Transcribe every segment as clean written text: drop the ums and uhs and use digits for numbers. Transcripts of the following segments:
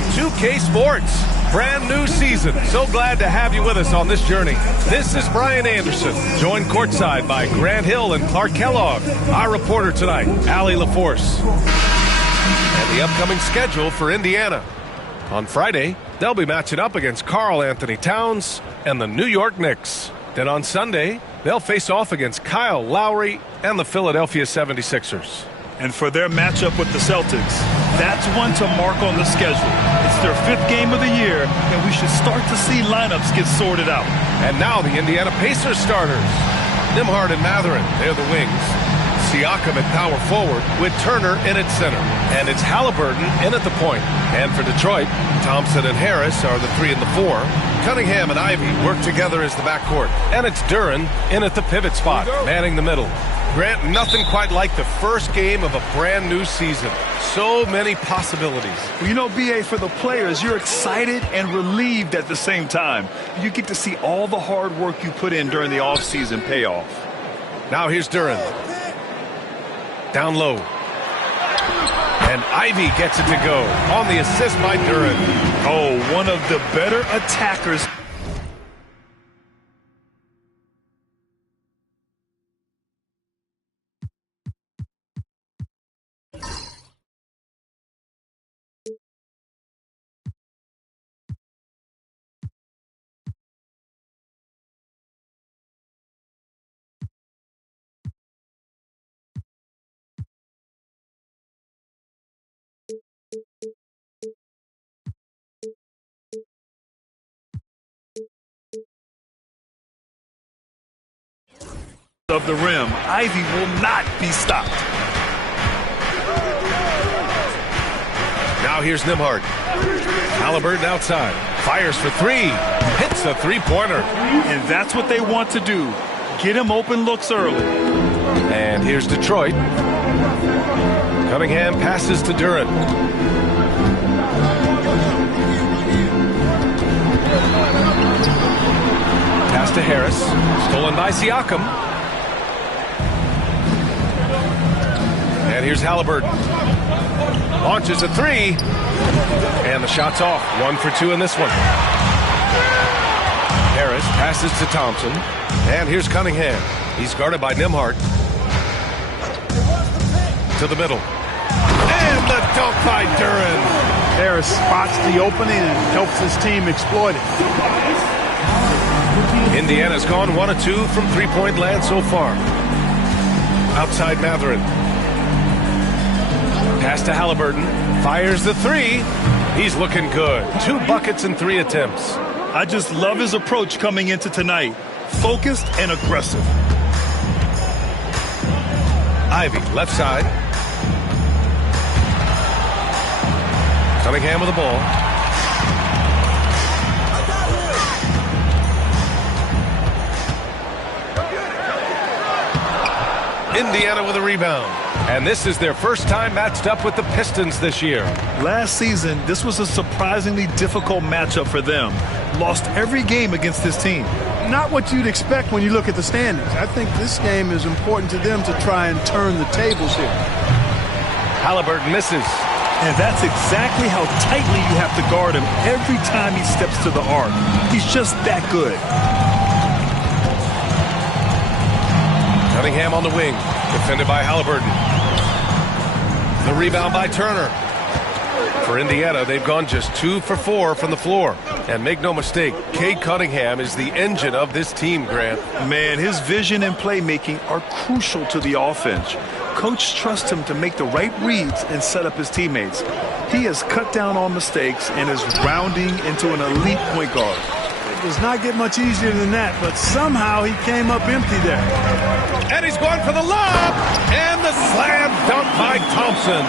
on 2K Sports. Brand new season. So glad to have you with us on this journey. This is Brian Anderson, joined courtside by Grant Hill and Clark Kellogg. Our reporter tonight, Allie LaForce. And the upcoming schedule for Indiana. On Friday, they'll be matching up against Karl Anthony Towns and the New York Knicks. Then on Sunday, they'll face off against Kyle Lowry and the Philadelphia 76ers. And for their matchup with the Celtics, that's one to mark on the schedule. It's their 5th game of the year, and we should start to see lineups get sorted out. And now the Indiana Pacers starters. Nembhard and Mathurin, they're the wings. Siakam at power forward with Turner in at center. And it's Halliburton in at the point. And for Detroit, Thompson and Harris are the 3 and the 4. Cunningham and Ivy work together as the backcourt. And it's Duren in at the pivot spot, manning the middle. Grant, nothing quite like the first game of a brand new season. So many possibilities. Well, you know, B.A., for the players, you're excited and relieved at the same time. You get to see all the hard work you put in during the offseason pay off. Now here's Duren. Down low. And Ivy gets it to go on the assist by Duren. Oh, one of the better attackers. Of the rim, Ivy will not be stopped. Now here's Nembhard. Halliburton outside. Fires for 3. Hits a three-pointer. And that's what they want to do. Get him open looks early. And here's Detroit. Cunningham passes to Duren. Pass to Harris. Stolen by Siakam. And here's Halliburton. Launches a 3. And the shot's off. 1 for 2 in this one. Harris passes to Thompson. And here's Cunningham. He's guarded by Nembhard. To the middle. And the dunk by Duren. Harris spots the opening and helps his team exploit it. Indiana's gone 1 of 2 from three-point land so far. Outside Mathurin. Pass to Halliburton. Fires the 3. He's looking good. 2 buckets and 3 attempts. I just love his approach coming into tonight. Focused and aggressive. Ivy, left side. Cunningham with the ball. Indiana with a rebound. And this is their first time matched up with the Pistons this year. Last season, this was a surprisingly difficult matchup for them. Lost every game against this team. Not what you'd expect when you look at the standings. I think this game is important to them to try and turn the tables here. Halliburton misses. And that's exactly how tightly you have to guard him every time he steps to the arc. He's just that good. Cunningham on the wing. Defended by Halliburton. The rebound by Turner. For Indiana, they've gone just 2 for 4 from the floor. And make no mistake, Cade Cunningham is the engine of this team, Grant. Man, his vision and playmaking are crucial to the offense. Coach trusts him to make the right reads and set up his teammates. He has cut down on mistakes and is rounding into an elite point guard. It does not get much easier than that, but somehow he came up empty there. And he's going for the lob. And the slam dunk by Thompson.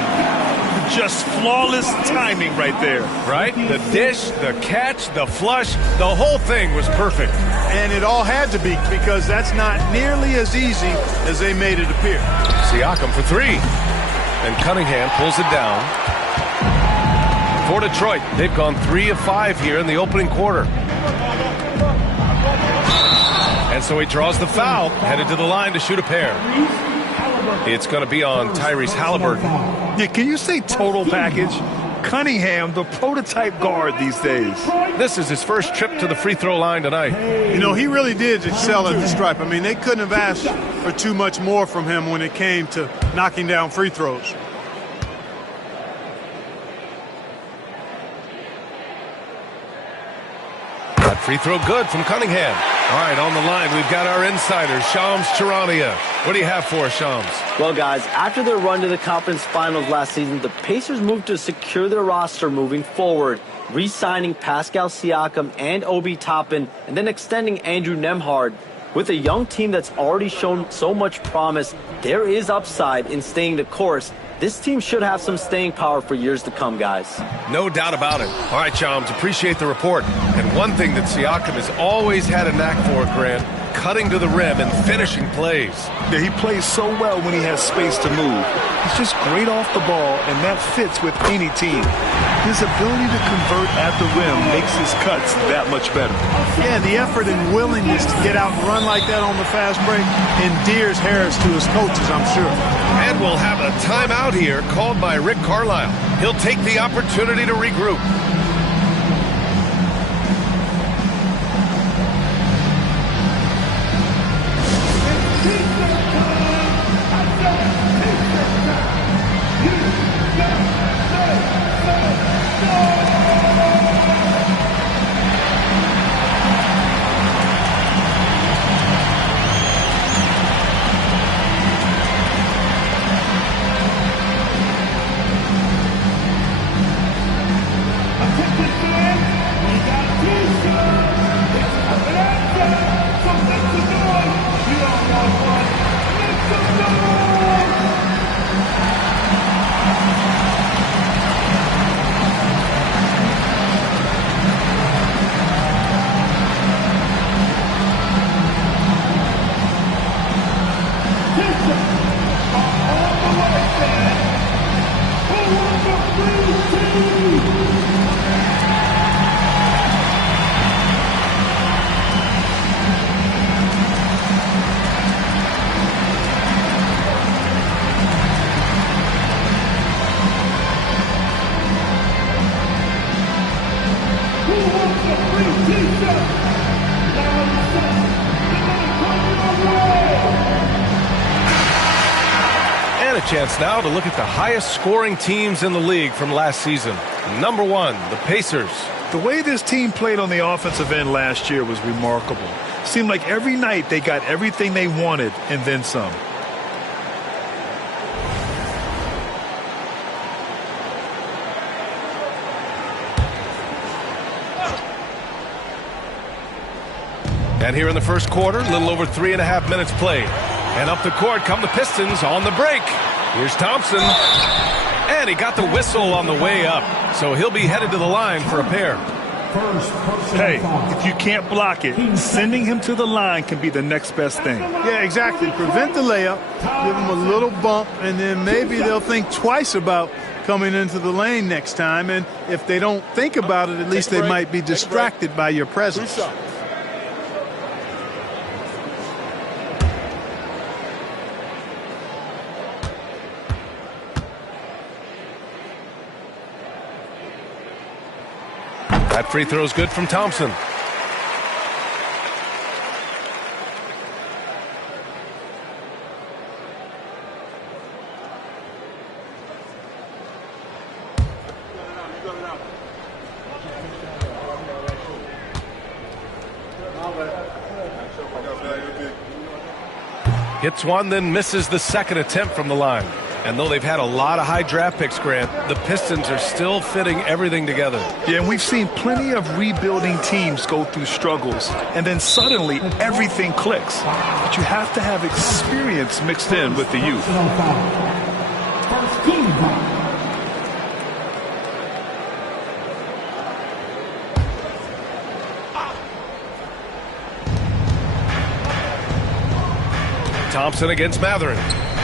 Just flawless timing right there. Right? The dish, the catch, the flush, the whole thing was perfect. And it all had to be, because that's not nearly as easy as they made it appear. Siakam for 3. And Cunningham pulls it down. For Detroit, they've gone 3 of 5 here in the opening quarter. And so he draws the foul, headed to the line to shoot a pair. It's going to be on Tyrese Halliburton. Yeah, can you say total package? Cunningham, the prototype guard these days. This is his first trip to the free throw line tonight. You know, he really did excel at the stripe. I mean, they couldn't have asked for too much more from him when it came to knocking down free throws. That free throw good from Cunningham. All right, on the line, we've got our insider, Shams Charania. What do you have for us, Shams? Well, guys, after their run to the conference finals last season, the Pacers moved to secure their roster moving forward, re-signing Pascal Siakam and Obi Toppin, and then extending Andrew Nembhard. With a young team that's already shown so much promise, there is upside in staying the course. This team should have some staying power for years to come, guys. No doubt about it. All right, Shams, appreciate the report. And one thing that Siakam has always had a knack for, Grant, cutting to the rim and finishing plays. Yeah, he plays so well when he has space to move. He's just great off the ball, and that fits with any team. His ability to convert at the rim makes his cuts that much better. Yeah, the effort and willingness to get out and run like that on the fast break endears Harris to his coaches, I'm sure. And we'll have a timeout here called by Rick Carlisle. He'll take the opportunity to regroup. Chance now to look at the highest scoring teams in the league from last season. Number one, the Pacers. The way this team played on the offensive end last year was remarkable. Seemed like every night they got everything they wanted and then some. And here in the first quarter, a little over 3.5 minutes played. And up the court come the Pistons on the break. Here's Thompson. And he got the whistle on the way up. So he'll be headed to the line for a pair. Hey, if you can't block it, sending him to the line can be the next best thing. Yeah, exactly. Prevent the layup, give him a little bump, and then maybe they'll think twice about coming into the lane next time. And if they don't think about it, at least they might be distracted by your presence. That free throw is good from Thompson. Hits one, then misses the second attempt from the line. And though they've had a lot of high draft picks, Grant, the Pistons are still fitting everything together. Yeah, and we've seen plenty of rebuilding teams go through struggles, and then suddenly everything clicks. But you have to have experience mixed in with the youth. Thompson against Matherin.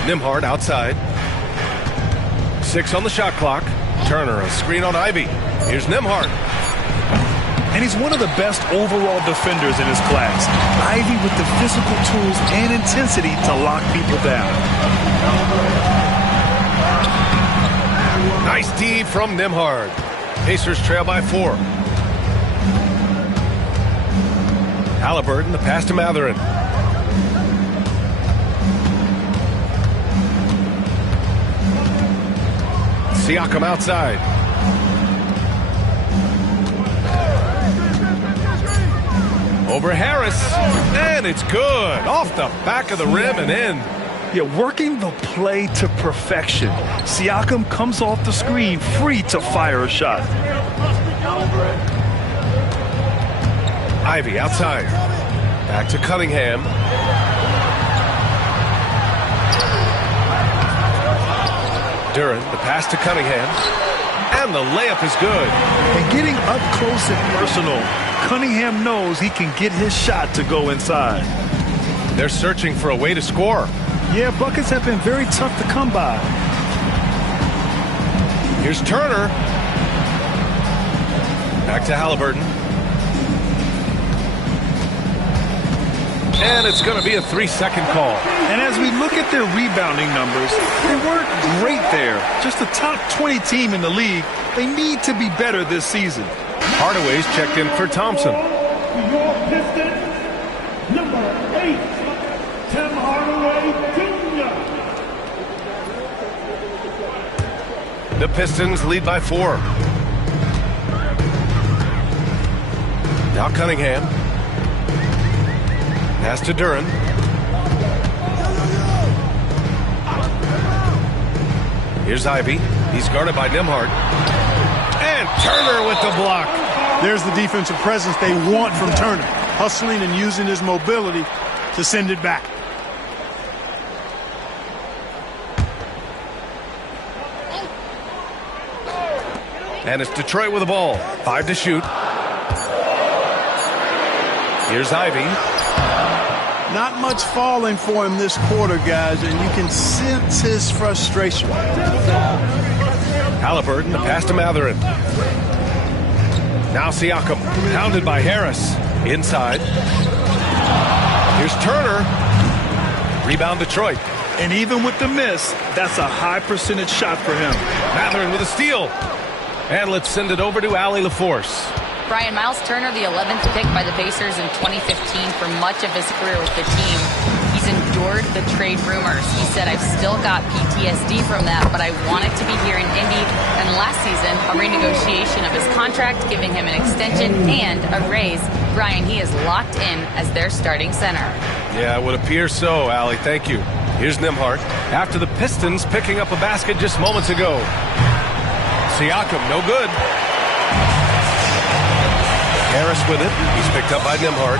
Nembhard outside. 6 on the shot clock. Turner, a screen on Ivy. Here's Nembhard. And he's one of the best overall defenders in his class. Ivy with the physical tools and intensity to lock people down. Nice D from Nembhard. Pacers trail by 4. Halliburton, the pass to Mathurin. Siakam outside. Over Harris, and it's good. Off the back of the rim and in. Yeah, working the play to perfection. Siakam comes off the screen, free to fire a shot. Ivy outside. Back to Cunningham. Duren, the pass to Cunningham. And the layup is good. And getting up close and personal, Cunningham knows he can get his shot to go inside. They're searching for a way to score. Yeah, buckets have been very tough to come by. Here's Turner. Back to Halliburton. And it's going to be a 3-second call. And as we look at their rebounding numbers, they weren't great there. Just a top 20 team in the league. They need to be better this season. Hardaway's checked in for Thompson. Your Pistons, number 8, Tim Hardaway Jr. The Pistons lead by 4. Now Cunningham. Pass to Duren. Here's Ivy. He's guarded by Nembhard. And Turner with the block. There's the defensive presence they want from Turner. Hustling and using his mobility to send it back. And it's Detroit with the ball. 5 to shoot. Here's Ivy. Not much falling for him this quarter, guys, and you can sense his frustration. Halliburton, the pass to Mathurin. Now Siakam, pounded by Harris. Inside. Here's Turner. Rebound Detroit. And even with the miss, that's a high percentage shot for him. Mathurin with a steal. And let's send it over to Allie LaForce. Brian, Miles Turner, the 11th pick by the Pacers in 2015 for much of his career with the team. He's endured the trade rumors. He said, I've still got PTSD from that, but I wanted to be here in Indy. And last season, a renegotiation of his contract, giving him an extension and a raise. Brian, he is locked in as their starting center. Yeah, it would appear so, Allie. Thank you. Here's Nembhard. After the Pistons picking up a basket just moments ago. Siakam, no good. Harris with it. He's picked up by Nembhard.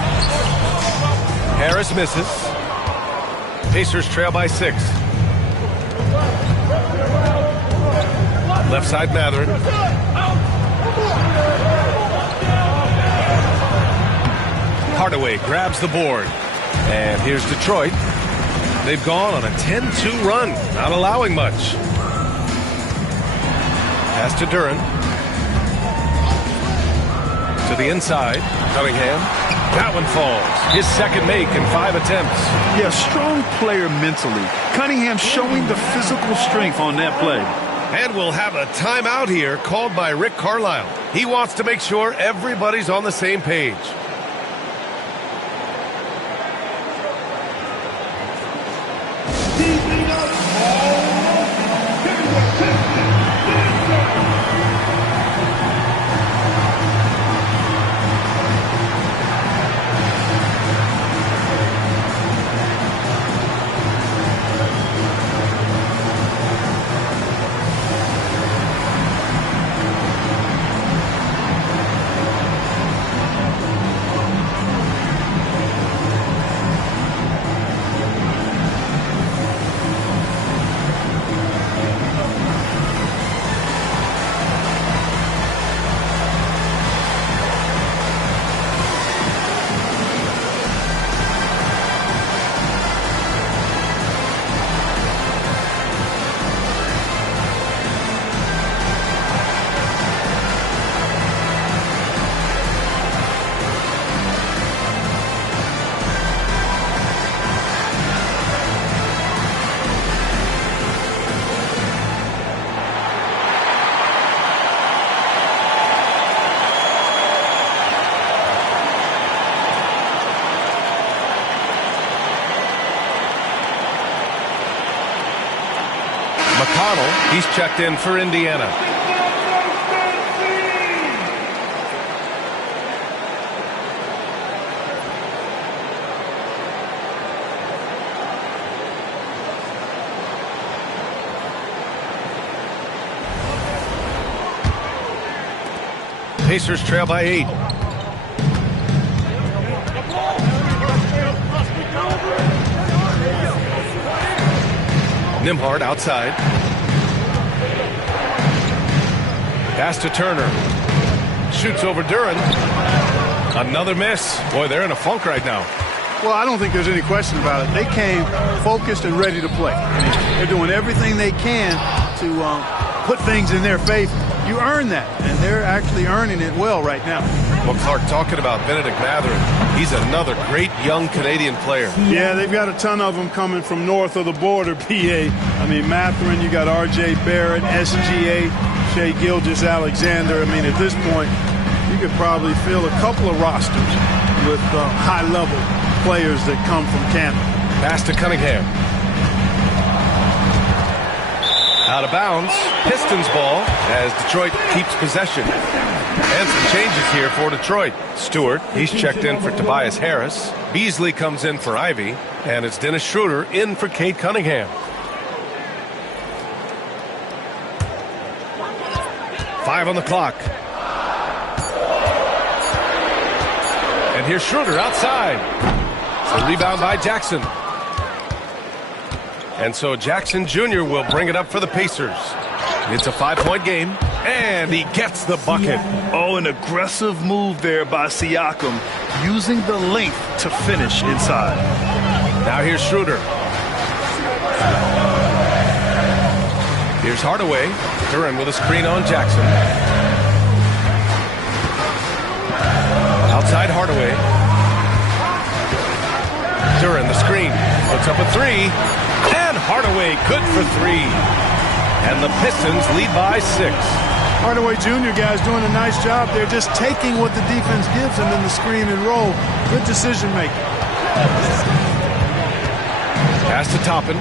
Harris misses. Pacers trail by 6. Left side Mathurin. Hardaway grabs the board. And here's Detroit. They've gone on a 10-2 run, not allowing much. Pass to Duren. To the inside. Cunningham. That one falls. His second make in 5 attempts. Yeah, strong player mentally. Cunningham showing the physical strength on that play. And we'll have a timeout here called by Rick Carlisle. He wants to make sure everybody's on the same page. He's checked in for Indiana. Pacers trail by 8. Nembhard outside. Pass to Turner. Shoots over Duran. Another miss. Boy, they're in a funk right now. Well, I don't think there's any question about it. They came focused and ready to play. They're doing everything they can to put things in their favor. You earn that, and they're actually earning it well right now. Well, Clark, talking about Benedict Mathurin, he's another great young Canadian player. Yeah, they've got a ton of them coming from north of the border, PA. I mean, Mathurin, you got R.J. Barrett, SGA, Shai Gilgeous-Alexander. I mean, at this point, you could probably fill a couple of rosters with high-level players that come from Canada. Pass to Cunningham. Out of bounds. Pistons ball as Detroit keeps possession. And some changes here for Detroit. Stewart, he's checked in for Tobias Harris. Beasley comes in for Ivy. And it's Dennis Schroeder in for Cade Cunningham. 5 on the clock. And here's Schroeder outside. It's a rebound by Jackson. And so Jackson Jr. will bring it up for the Pacers. It's a 5-point game, and he gets the bucket. Oh, an aggressive move there by Siakam, using the length to finish inside. Now here's Schroeder. Here's Hardaway. Duran with a screen on Jackson. Outside Hardaway. Duran the screen. Puts up a 3. And Hardaway good for 3. And the Pistons lead by 6. Hardaway Jr. guys doing a nice job. They're just taking what the defense gives them in the screen and roll. Good decision making. Pass to Toppin.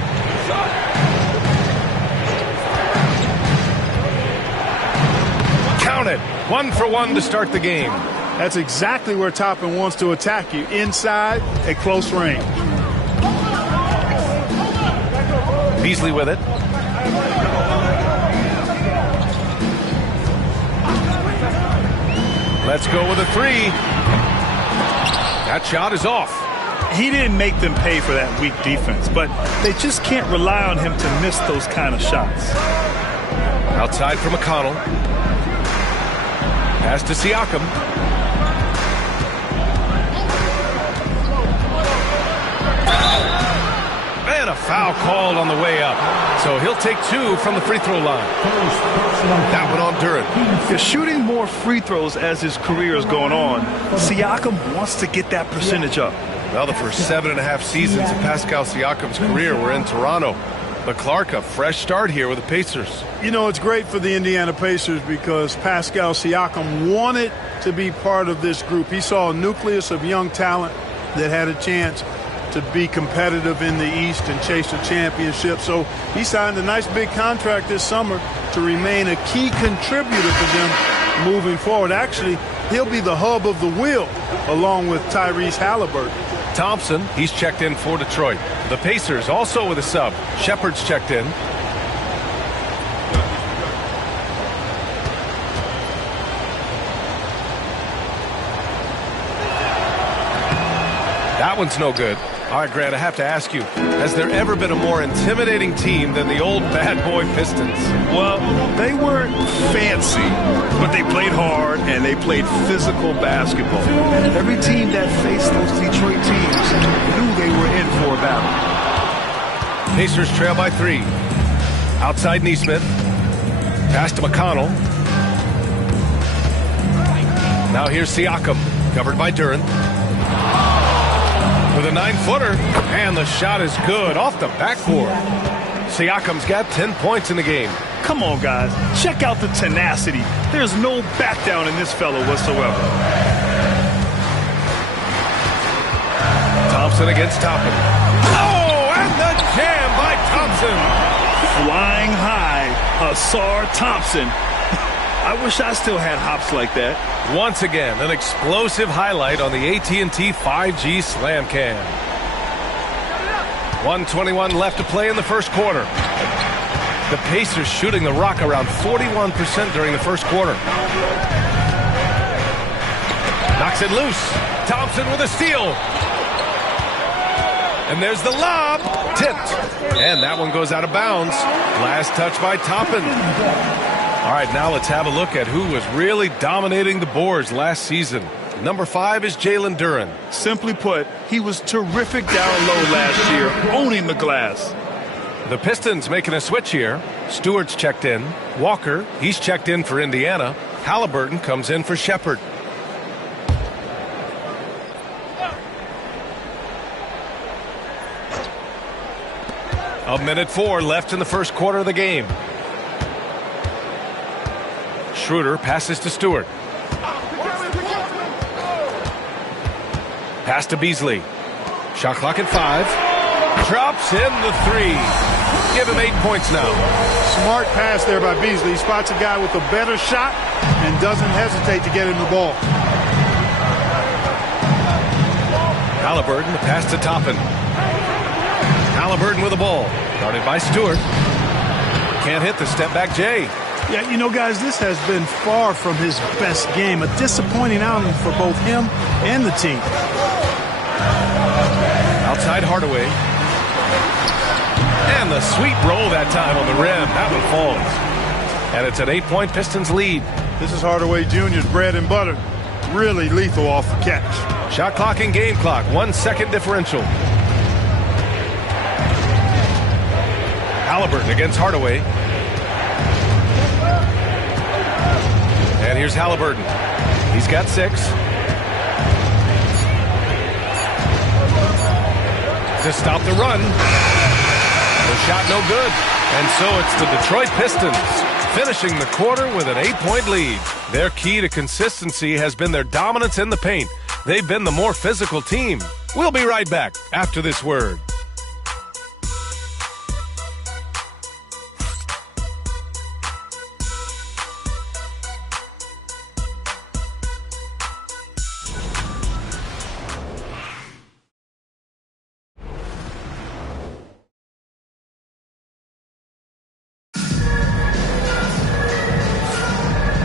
Count it. 1 for 1 to start the game. That's exactly where Toppin wants to attack you. Inside at close range. Beasley with it. Let's go with a 3. That shot is off. He didn't make them pay for that weak defense, but they just can't rely on him to miss those kind of shots. Outside for McConnell. Pass to Siakam. And a foul called on the way up. So he'll take 2 from the free throw line. That one on Duran. He's shooting more free throws as his career is going on. Siakam wants to get that percentage up. Well, the first 7.5 seasons of Pascal Siakam's career were in Toronto. But Clark, a fresh start here with the Pacers. You know, it's great for the Indiana Pacers because Pascal Siakam wanted to be part of this group. He saw a nucleus of young talent that had a chance to be competitive in the East and chase a championship. So he signed a nice big contract this summer to remain a key contributor for them moving forward. Actually, he'll be the hub of the wheel along with Tyrese Halliburton. Thompson, he's checked in for Detroit. The Pacers also with a sub. Shepard's checked in. That one's no good. All right, Grant, I have to ask you, has there ever been a more intimidating team than the old bad boy Pistons? Well, they weren't fancy, but they played hard and they played physical basketball. Every team that faced those Detroit teams knew they were in for a battle. Pacers trail by 3. Outside Neesmith. Pass to McConnell. Now here's Siakam, covered by Duran. With a 9-footer, and the shot is good off the backboard. Siakam's got 10 points in the game. Come on, guys. Check out the tenacity. There's no back down in this fellow whatsoever. Thompson against Toppin. Oh, and the jam by Thompson. Flying high Asar Thompson. I wish I still had hops like that. Once again, an explosive highlight on the AT&T 5G Slam Cam. 1:21 left to play in the first quarter. The Pacers shooting the rock around 41% during the first quarter. Knocks it loose. Thompson with a steal. And there's the lob. Tipped. And that one goes out of bounds. Last touch by Toppin. All right, now let's have a look at who was really dominating the boards last season. Number 5 is Jalen Duren. Simply put, he was terrific down low last year, owning the glass. The Pistons making a switch here. Stewart's checked in. Walker, he's checked in for Indiana. Halliburton comes in for Shepherd. A minute 4 left in the first quarter of the game. Schroeder passes to Stewart. Pass to Beasley. Shot clock at 5. Drops in the 3. Give him 8 points now. Smart pass there by Beasley. He spots a guy with a better shot and doesn't hesitate to get him the ball. Halliburton, the pass to Toppin. Halliburton with the ball. Guarded by Stewart. Can't hit the step back Jay. Yeah, you know, guys, this has been far from his best game. A disappointing outing for both him and the team. Outside Hardaway. And the sweet roll that time on the rim. That one falls. And it's an 8-point Pistons lead. This is Hardaway Jr.'s bread and butter. Really lethal off the catch. Shot clock and game clock. 1 second differential. Halliburton against Hardaway. And here's Halliburton. He's got 6. To stop the run. The shot no good. And so it's the Detroit Pistons finishing the quarter with an 8-point lead. Their key to consistency has been their dominance in the paint. They've been the more physical team. We'll be right back after this word.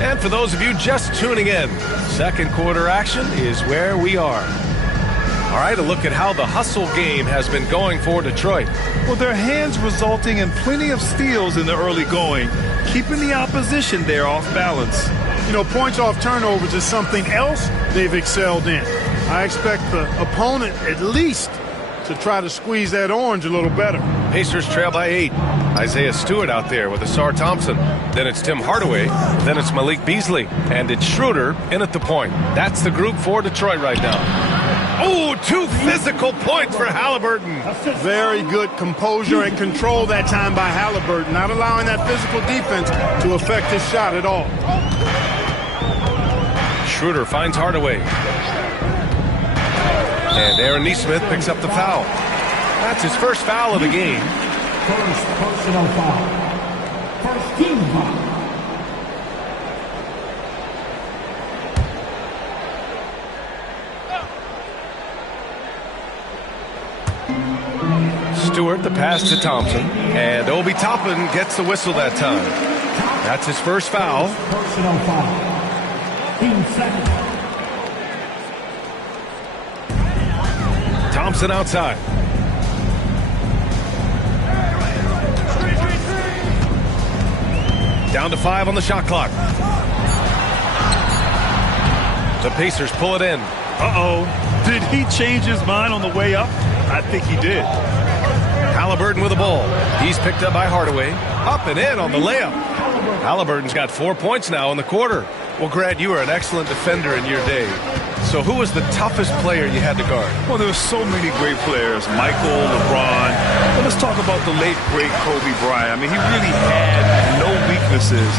And for those of you just tuning in, second quarter action is where we are. All right, a look at how the hustle game has been going for Detroit. Well, their hands resulting in plenty of steals in the early going, keeping the opposition there off balance. You know, points off turnovers is something else they've excelled in. I expect the opponent at least to try to squeeze that orange a little better. Pacers trail by 8. Isaiah Stewart out there with Asar Thompson. Then it's Tim Hardaway. Then it's Malik Beasley. And it's Schroeder in at the point. That's the group for Detroit right now. Oh, 2 physical points for Halliburton. Very good composure and control that time by Halliburton, not allowing that physical defense to affect his shot at all. Schroeder finds Hardaway. And Aaron Nesmith picks up the foul. That's his first foul of the game. First personal foul. First team foul. Stewart, the pass to Thompson. And Obi Toppin gets the whistle that time. That's his first foul. Personal foul. Team second. Thompson outside. Down to 5 on the shot clock. The Pacers pull it in. Uh-oh. Did he change his mind on the way up? I think he did. Halliburton with the ball. He's picked up by Hardaway. Up and in on the layup. Halliburton's got 4 points now in the quarter. Well, Grant, you were an excellent defender in your day. So who was the toughest player you had to guard? Well, there were so many great players. Michael, LeBron. But let's talk about the late, great Kobe Bryant. I mean, he really had no weaknesses.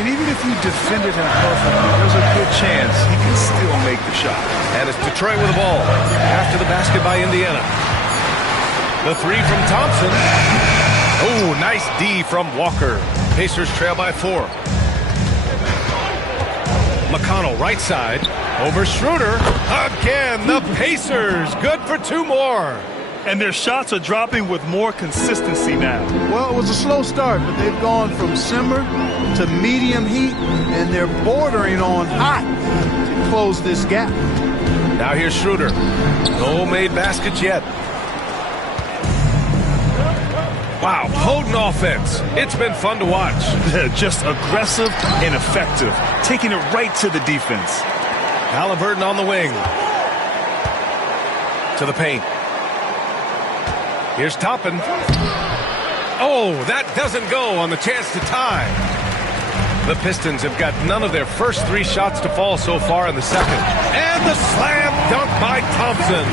And even if you defended him perfectly, there's a good chance he can still make the shot. And it's Detroit with the ball. After the basket by Indiana. The 3 from Thompson. Oh, nice D from Walker. Pacers trail by 4. McConnell right side. Over Schroeder. Again, the Pacers. Good for 2 more. And their shots are dropping with more consistency now. Well, it was a slow start, but they've gone from simmer to medium heat, and they're bordering on hot to close this gap. Now here's Schroeder. No made baskets yet. Wow, potent offense. It's been fun to watch. Just aggressive and effective, taking it right to the defense. Halliburton on the wing. To the paint. Here's Toppin. Oh, that doesn't go on the chance to tie. The Pistons have got none of their first 3 shots to fall so far in the second. And the slam dunk by Thompson.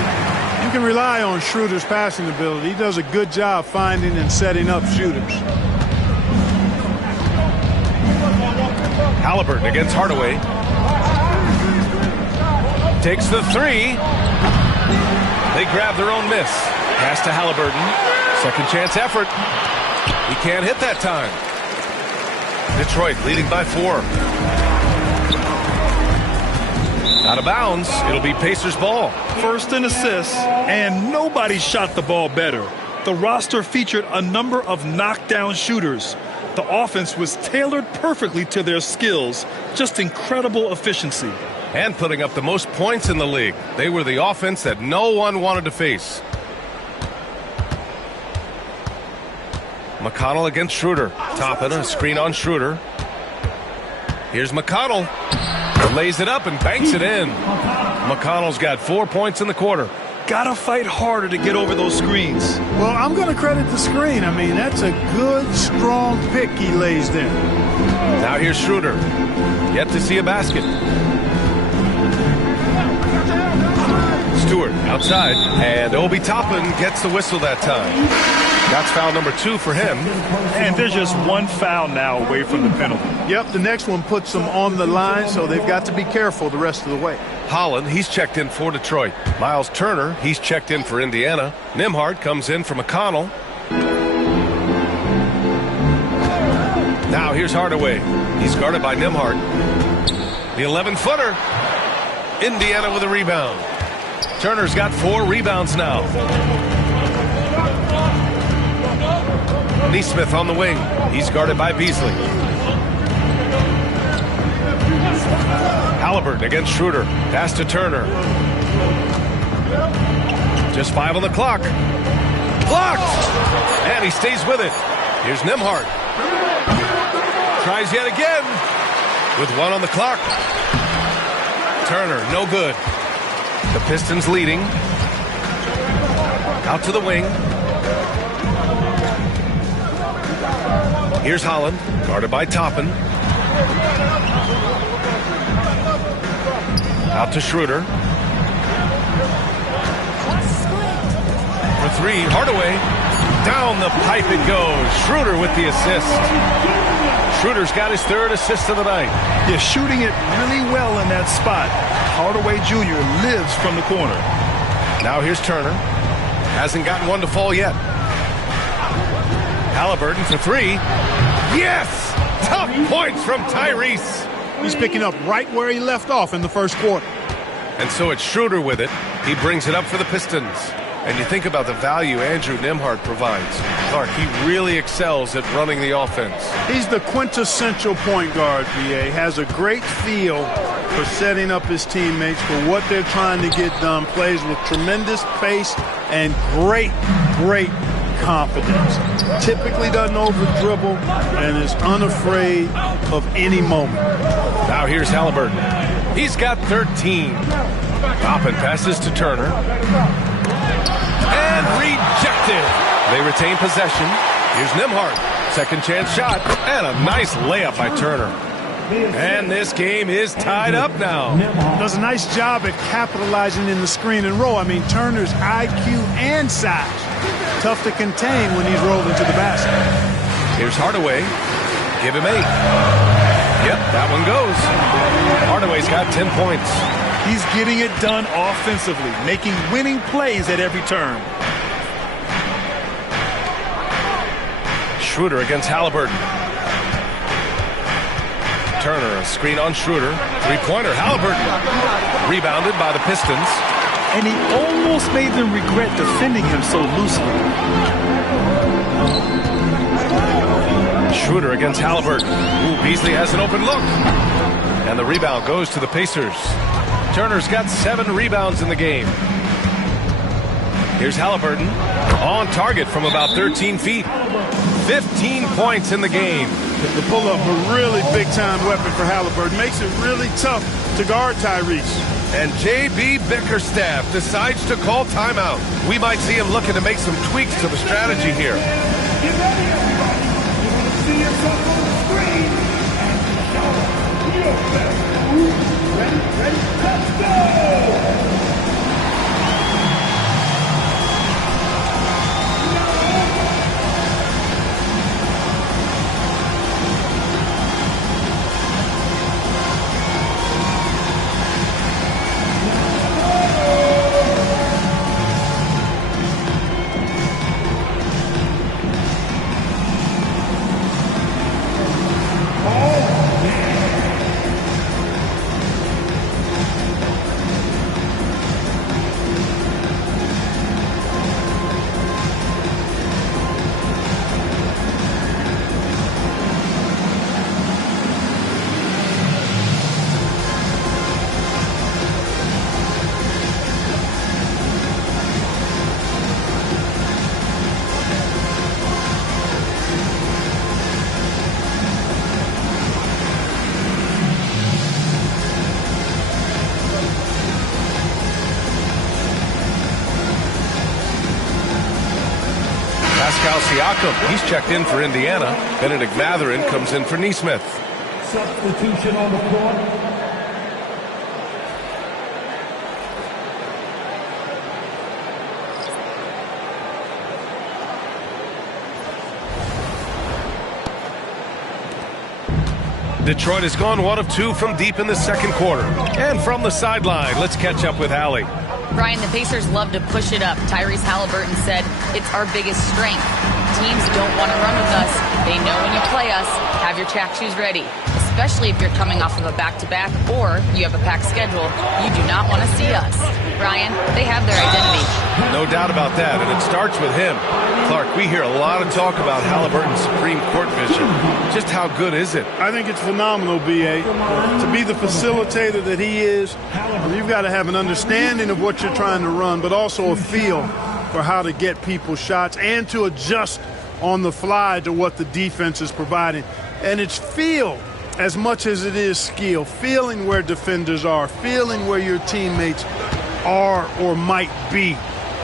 You can rely on Schroeder's passing ability. He does a good job finding and setting up shooters. Halliburton against Hardaway. Takes the 3. They grab their own miss. Pass to Halliburton. Second chance effort. He can't hit that time. Detroit leading by 4. Out of bounds. It'll be Pacers ball. First in assists, and nobody shot the ball better. The roster featured a number of knockdown shooters. The offense was tailored perfectly to their skills. Just incredible efficiency. And putting up the most points in the league. They were the offense that no one wanted to face. McConnell against Schroeder. Toppin, a screen on Schroeder. Here's McConnell. Lays it up and banks it in. McConnell's got 4 points in the quarter. Gotta fight harder to get over those screens. Well, I'm going to credit the screen. I mean, that's a good, strong pick he lays there. Now here's Schroeder. Yet to see a basket. Stewart outside. And Obi Toppin gets the whistle that time. That's foul number 2 for him. And there's just 1 foul now away from the penalty. Yep, the next one puts them on the line, so they've got to be careful the rest of the way. Holland, he's checked in for Detroit. Miles Turner, he's checked in for Indiana. Nembhard comes in for McConnell. Now here's Hardaway. He's guarded by Nembhard. The 11-footer. Indiana with a rebound. Turner's got 4 rebounds now. Neesmith on the wing. He's guarded by Beasley. Halliburton against Schroeder. Pass to Turner. Just 5 on the clock. Blocked! And he stays with it. Here's Nembhard. Tries yet again. With 1 on the clock. Turner, no good. The Pistons leading. Out to the wing. Here's Holland, guarded by Toppin. Out to Schroeder. For 3, Hardaway. Down the pipe it goes. Schroeder with the assist. Schroeder's got his 3rd assist of the night. Yeah, shooting it really well in that spot. Hardaway Jr. lives from the corner. Now here's Turner. Hasn't gotten one to fall yet. Halliburton for 3. Yes! Tough points from Tyrese. He's picking up right where he left off in the first quarter. And so it's Schroeder with it. He brings it up for the Pistons. And you think about the value Andrew Nembhard provides. Clark, he really excels at running the offense. He's the quintessential point guard, BA. Has a great feel for setting up his teammates for what they're trying to get done. Plays with tremendous pace and great confidence. Typically doesn't over-dribble and is unafraid of any moment. Now here's Halliburton. He's got 13. Toppin passes to Turner. And rejected. They retain possession. Here's Nembhard. Second chance shot. And a nice layup by Turner. And this game is tied up now. Does a nice job at capitalizing in the screen and roll. I mean, Turner's IQ and size. Tough to contain when he's rolled into the basket. Here's Hardaway. Give him 8. Yep, that one goes. Hardaway's got 10 points. He's getting it done offensively, making winning plays at every turn. Schroeder against Halliburton. Turner, a screen on Schroeder. Three-pointer, Halliburton. Rebounded by the Pistons. And he almost made them regret defending him so loosely. Schroeder against Halliburton. Ooh, Beasley has an open look. And the rebound goes to the Pacers. Turner's got 7 rebounds in the game. Here's Halliburton on target from about 13 feet. 15 points in the game. The pull-up, a really big-time weapon for Halliburton. Makes it really tough to guard Tyrese. And J.B. Bickerstaff decides to call timeout. We might see him looking to make some tweaks to the strategy here. Get ready, everybody. You want to see yourself on the screen and show your best move. Ready, let's go! Siakam, he's checked in for Indiana. Benedict Mathurin comes in for Nesmith. Substitution on the court. Detroit has gone 1 of 2 from deep in the second quarter. And from the sideline, let's catch up with Allie. Brian, the Pacers love to push it up. Tyrese Halliburton said, it's our biggest strength. Teams don't want to run with us. They know when you play us, have your track shoes ready. Especially if you're coming off of a back-to-back or you have a packed schedule. You do not want to see us. Brian, they have their identity. No doubt about that, and it starts with him. Clark, we hear a lot of talk about Halliburton's Supreme Court vision. Just how good is it? I think it's phenomenal, B.A. To be the facilitator that he is, you've got to have an understanding of what you're trying to run, but also a feel for how to get people shots and to adjust on the fly to what the defense is providing. And it's feel as much as it is skill, feeling where defenders are, feeling where your teammates are or might be.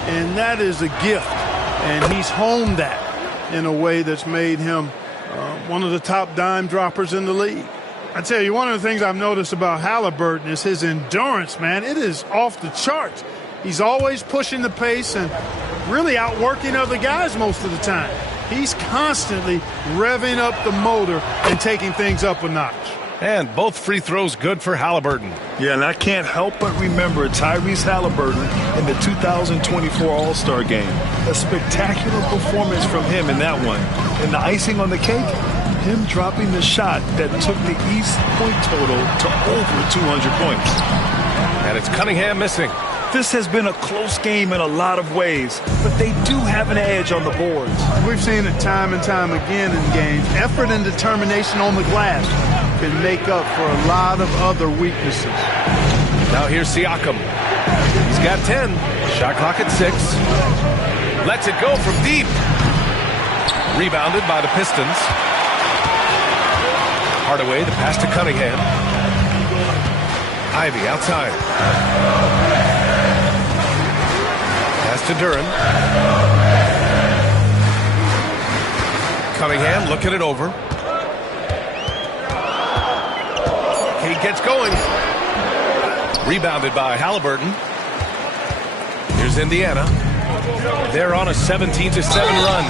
And that is a gift. And he's honed that in a way that's made him one of the top dime droppers in the league. I tell you, one of the things I've noticed about Halliburton is his endurance, man. It is off the charts. He's always pushing the pace and really outworking other guys most of the time. He's constantly revving up the motor and taking things up a notch. And both free throws good for Halliburton. Yeah, and I can't help but remember Tyrese Halliburton in the 2024 All-Star Game. A spectacular performance from him in that one. And the icing on the cake, him dropping the shot that took the East point total to over 200 points. And it's Cunningham missing. This has been a close game in a lot of ways, but they do have an edge on the boards. We've seen it time and time again in games. Effort and determination on the glass can make up for a lot of other weaknesses. Now here's Siakam. He's got 10. Shot clock at 6. Lets it go from deep. Rebounded by the Pistons. Hardaway, the pass to Cunningham. Ivy outside. Pass to Duren. Cunningham looking it over. He gets going. Rebounded by Halliburton. Here's Indiana. They're on a 17-7 run.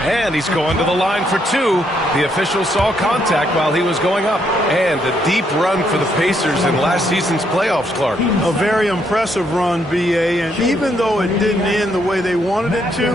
And he's going to the line for 2. The official saw contact while he was going up. And a deep run for the Pacers in last season's playoffs, Clark. A very impressive run, B.A. And even though it didn't end the way they wanted it to,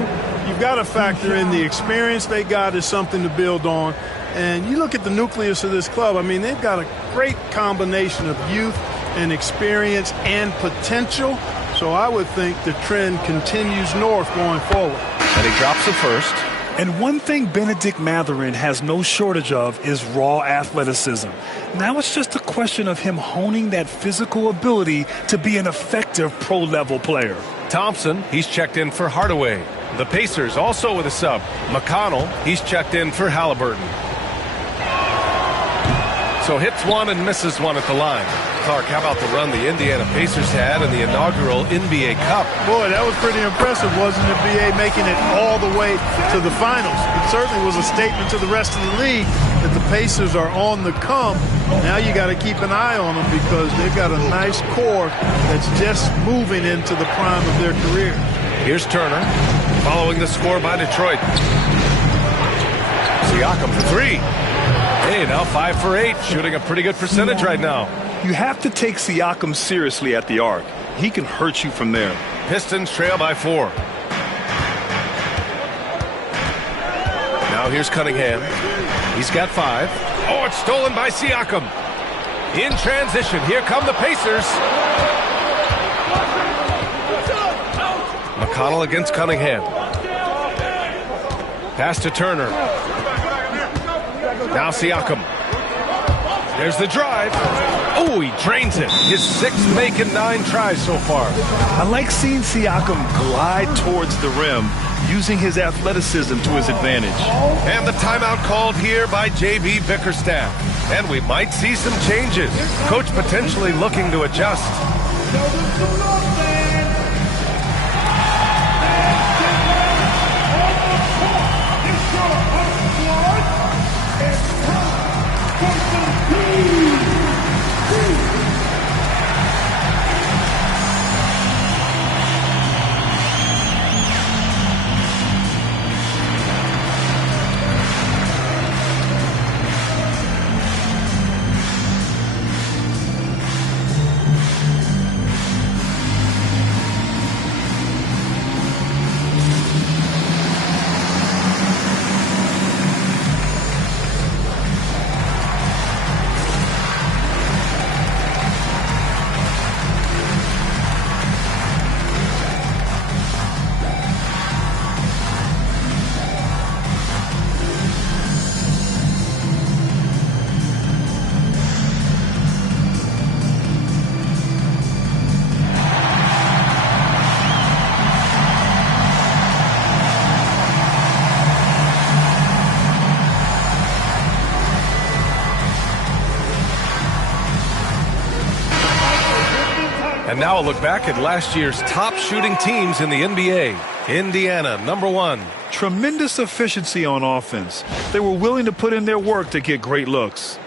you've got to factor in the experience they got is something to build on. And you look at the nucleus of this club, I mean, they've got a great combination of youth and experience and potential. So I would think the trend continues north going forward. And he drops the first. And one thing Benedict Mathurin has no shortage of is raw athleticism. Now it's just a question of him honing that physical ability to be an effective pro-level player. Thompson, he's checked in for Hardaway. The Pacers also with a sub. McConnell, he's checked in for Halliburton. So hits one and misses one at the line. Clark, how about the run the Indiana Pacers had in the inaugural NBA Cup? Boy, that was pretty impressive, wasn't it, B.A., making it all the way to the finals. It certainly was a statement to the rest of the league that the Pacers are on the come. Now you got to keep an eye on them because they've got a nice core that's just moving into the prime of their career. Here's Turner, following the score by Detroit. Siakam for three. Hey, now 5 for 8, shooting a pretty good percentage right now. You have to take Siakam seriously at the arc. He can hurt you from there. Pistons trail by 4. Now here's Cunningham. He's got 5. Oh, it's stolen by Siakam. In transition, here come the Pacers. McConnell against Cunningham. Pass to Turner. Now Siakam. There's the drive. Oh, he drains it. His 6th make in 9 tries so far. I like seeing Siakam glide towards the rim, using his athleticism to his advantage. And the timeout called here by J.B. Bickerstaff. And we might see some changes. Coach potentially looking to adjust. And now a look back at last year's top shooting teams in the NBA. Indiana, number 1. Tremendous efficiency on offense. They were willing to put in their work to get great looks.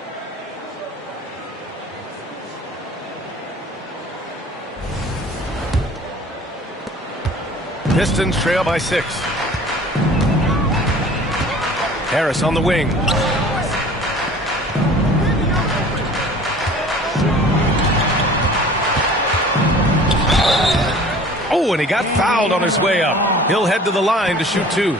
Pistons trail by 6. Harris on the wing. Oh, and he got fouled on his way up. He'll head to the line to shoot 2.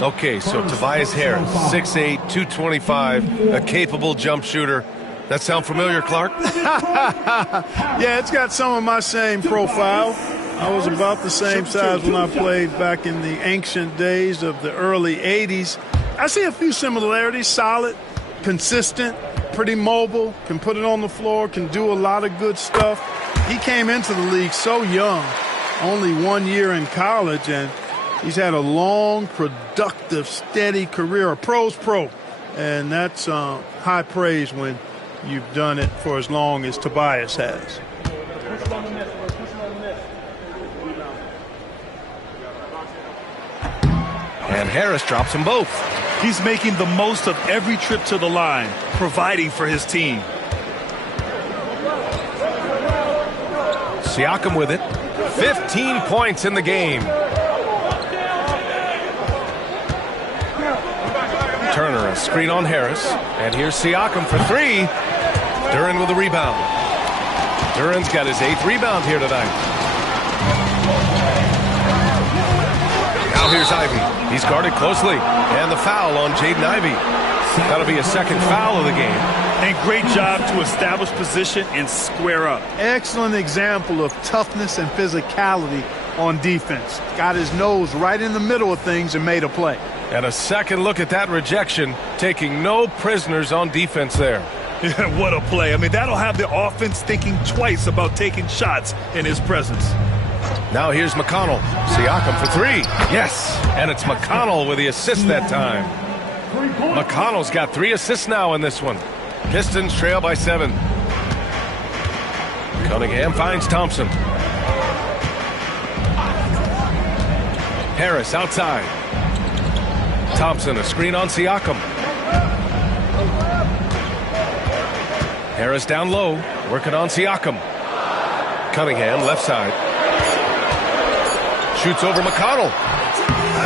Okay, so Tobias Harris, 6'8", 225, a capable jump shooter. That sound familiar, Clark? Yeah, it's got some of my same profile. I was about the same size when I played back in the ancient days of the early 80s. I see a few similarities. Solid, consistent, pretty mobile, can put it on the floor, can do a lot of good stuff. He came into the league so young, only 1 year in college, and he's had a long, productive, steady career, a pro's pro. And that's high praise when you've done it for as long as Tobias has. And Harris drops them both. He's making the most of every trip to the line, providing for his team. Siakam with it. 15 points in the game. Turner, a screen on Harris. And here's Siakam for 3. Duren with a rebound. Duren's got his 8th rebound here tonight. Now here's Ivy. He's guarded closely. And the foul on Jaden Ivey. That'll be a second foul of the game. And great job to establish position and square up. Excellent example of toughness and physicality on defense. Got his nose right in the middle of things and made a play. And a second look at that rejection, taking no prisoners on defense there. Yeah, what a play. I mean, that'll have the offense thinking twice about taking shots in his presence. Now here's McConnell. Siakam for three. Yes, and it's McConnell with the assist that time. McConnell's got 3 assists now in this one. Pistons trail by 7. Cunningham finds Thompson. Harris outside. Thompson, a screen on Siakam. Harris down low, working on Siakam. Cunningham left side. Shoots over McConnell.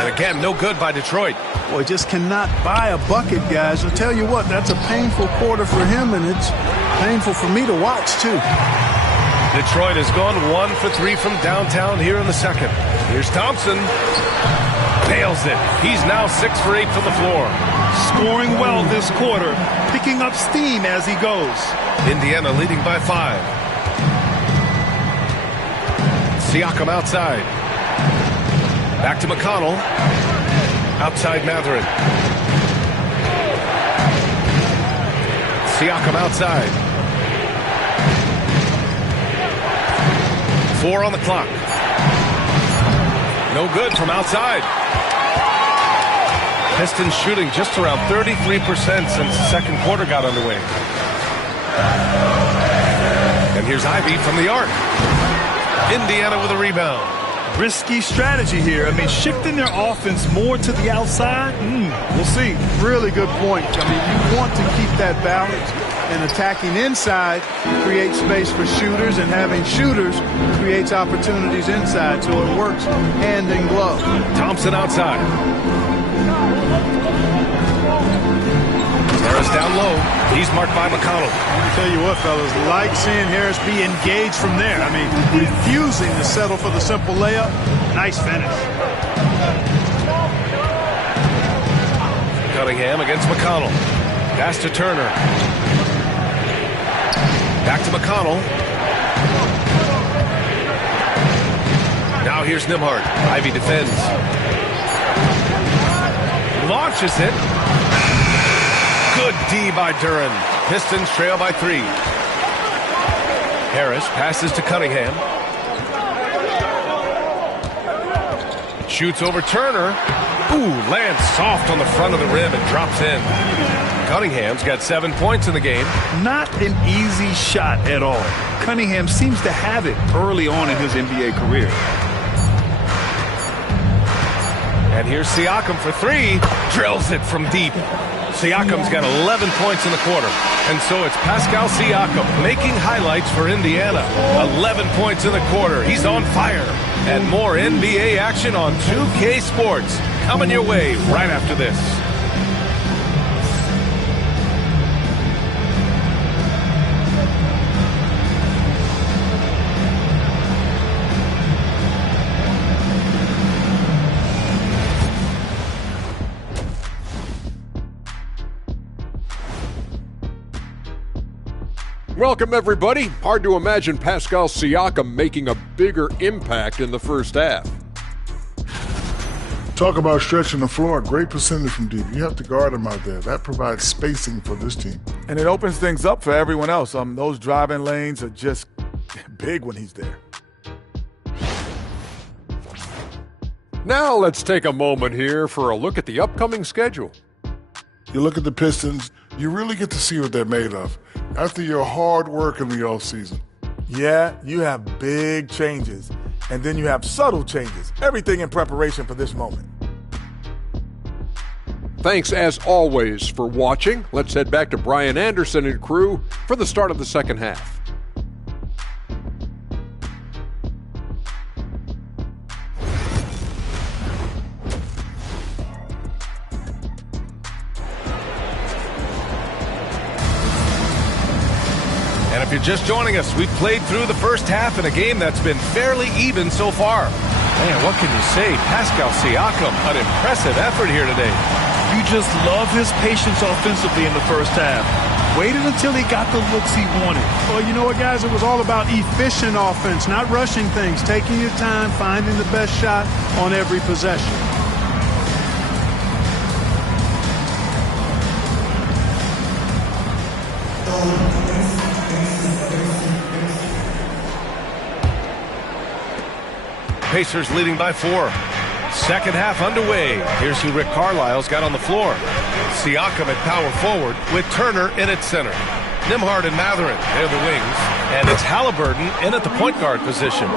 And again, no good by Detroit. Boy, just cannot buy a bucket, guys. I'll tell you what, that's a painful quarter for him, and it's painful for me to watch, too. Detroit has gone 1 for 3 from downtown here in the second. Here's Thompson. Nails it. He's now 6 for 8 from the floor. Scoring well this quarter, picking up steam as he goes. Indiana leading by 5. Siakam outside. Back to McConnell. Outside Matherin. Siakam outside. 4 on the clock. No good from outside. Pistons shooting just around 33% since the second quarter got underway. And here's Ivy from the arc. Indiana with a rebound. Risky strategy here. I mean, shifting their offense more to the outside. We'll see. Really good point. I mean, you want to keep that balance, and attacking inside creates space for shooters, and having shooters creates opportunities inside, so it works hand in glove. Thompson outside. Harris down low. He's marked by McConnell. I tell you what, fellas, like seeing Harris be engaged from there. I mean, refusing to settle for the simple layup. Nice finish. Cunningham against McConnell. Pass to Turner. Back to McConnell. Now here's Nembhard. Ivy defends. Launches it. Good D by Duren. Pistons trail by 3. Harris passes to Cunningham. Shoots over Turner. Ooh, lands soft on the front of the rim and drops in. Cunningham's got 7 points in the game. Not an easy shot at all. Cunningham seems to have it early on in his NBA career. And here's Siakam for 3. Drills it from deep. Siakam's got 11 points in the quarter. And so it's Pascal Siakam making highlights for Indiana. 11 points in the quarter. He's on fire. And more NBA action on 2K Sports coming your way right after this. Welcome, everybody. Hard to imagine Pascal Siakam making a bigger impact in the first half. Talk about stretching the floor. Great percentage from deep. You have to guard him out there. That provides spacing for this team. And it opens things up for everyone else. Those driving lanes are just big when he's there. Now let's take a moment here for a look at the upcoming schedule. You look at the Pistons, you really get to see what they're made of after your hard work in the offseason. Yeah, you have big changes, and then you have subtle changes. Everything in preparation for this moment. Thanks, as always, for watching. Let's head back to Brian Anderson and crew for the start of the second half. And if you're just joining us, we've played through the first half in a game that's been fairly even so far. Man, what can you say? Pascal Siakam, an impressive effort here today. You just love his patience offensively in the first half. Waited until he got the looks he wanted. Well, you know what, guys? It was all about efficient offense, not rushing things, taking your time, finding the best shot on every possession. Pacers leading by 4. Second half underway. Here's who Rick Carlisle's got on the floor. Siakam at power forward with Turner in at center. Nembhard and Mathurin, they're the wings. And it's Halliburton in at the point guard position.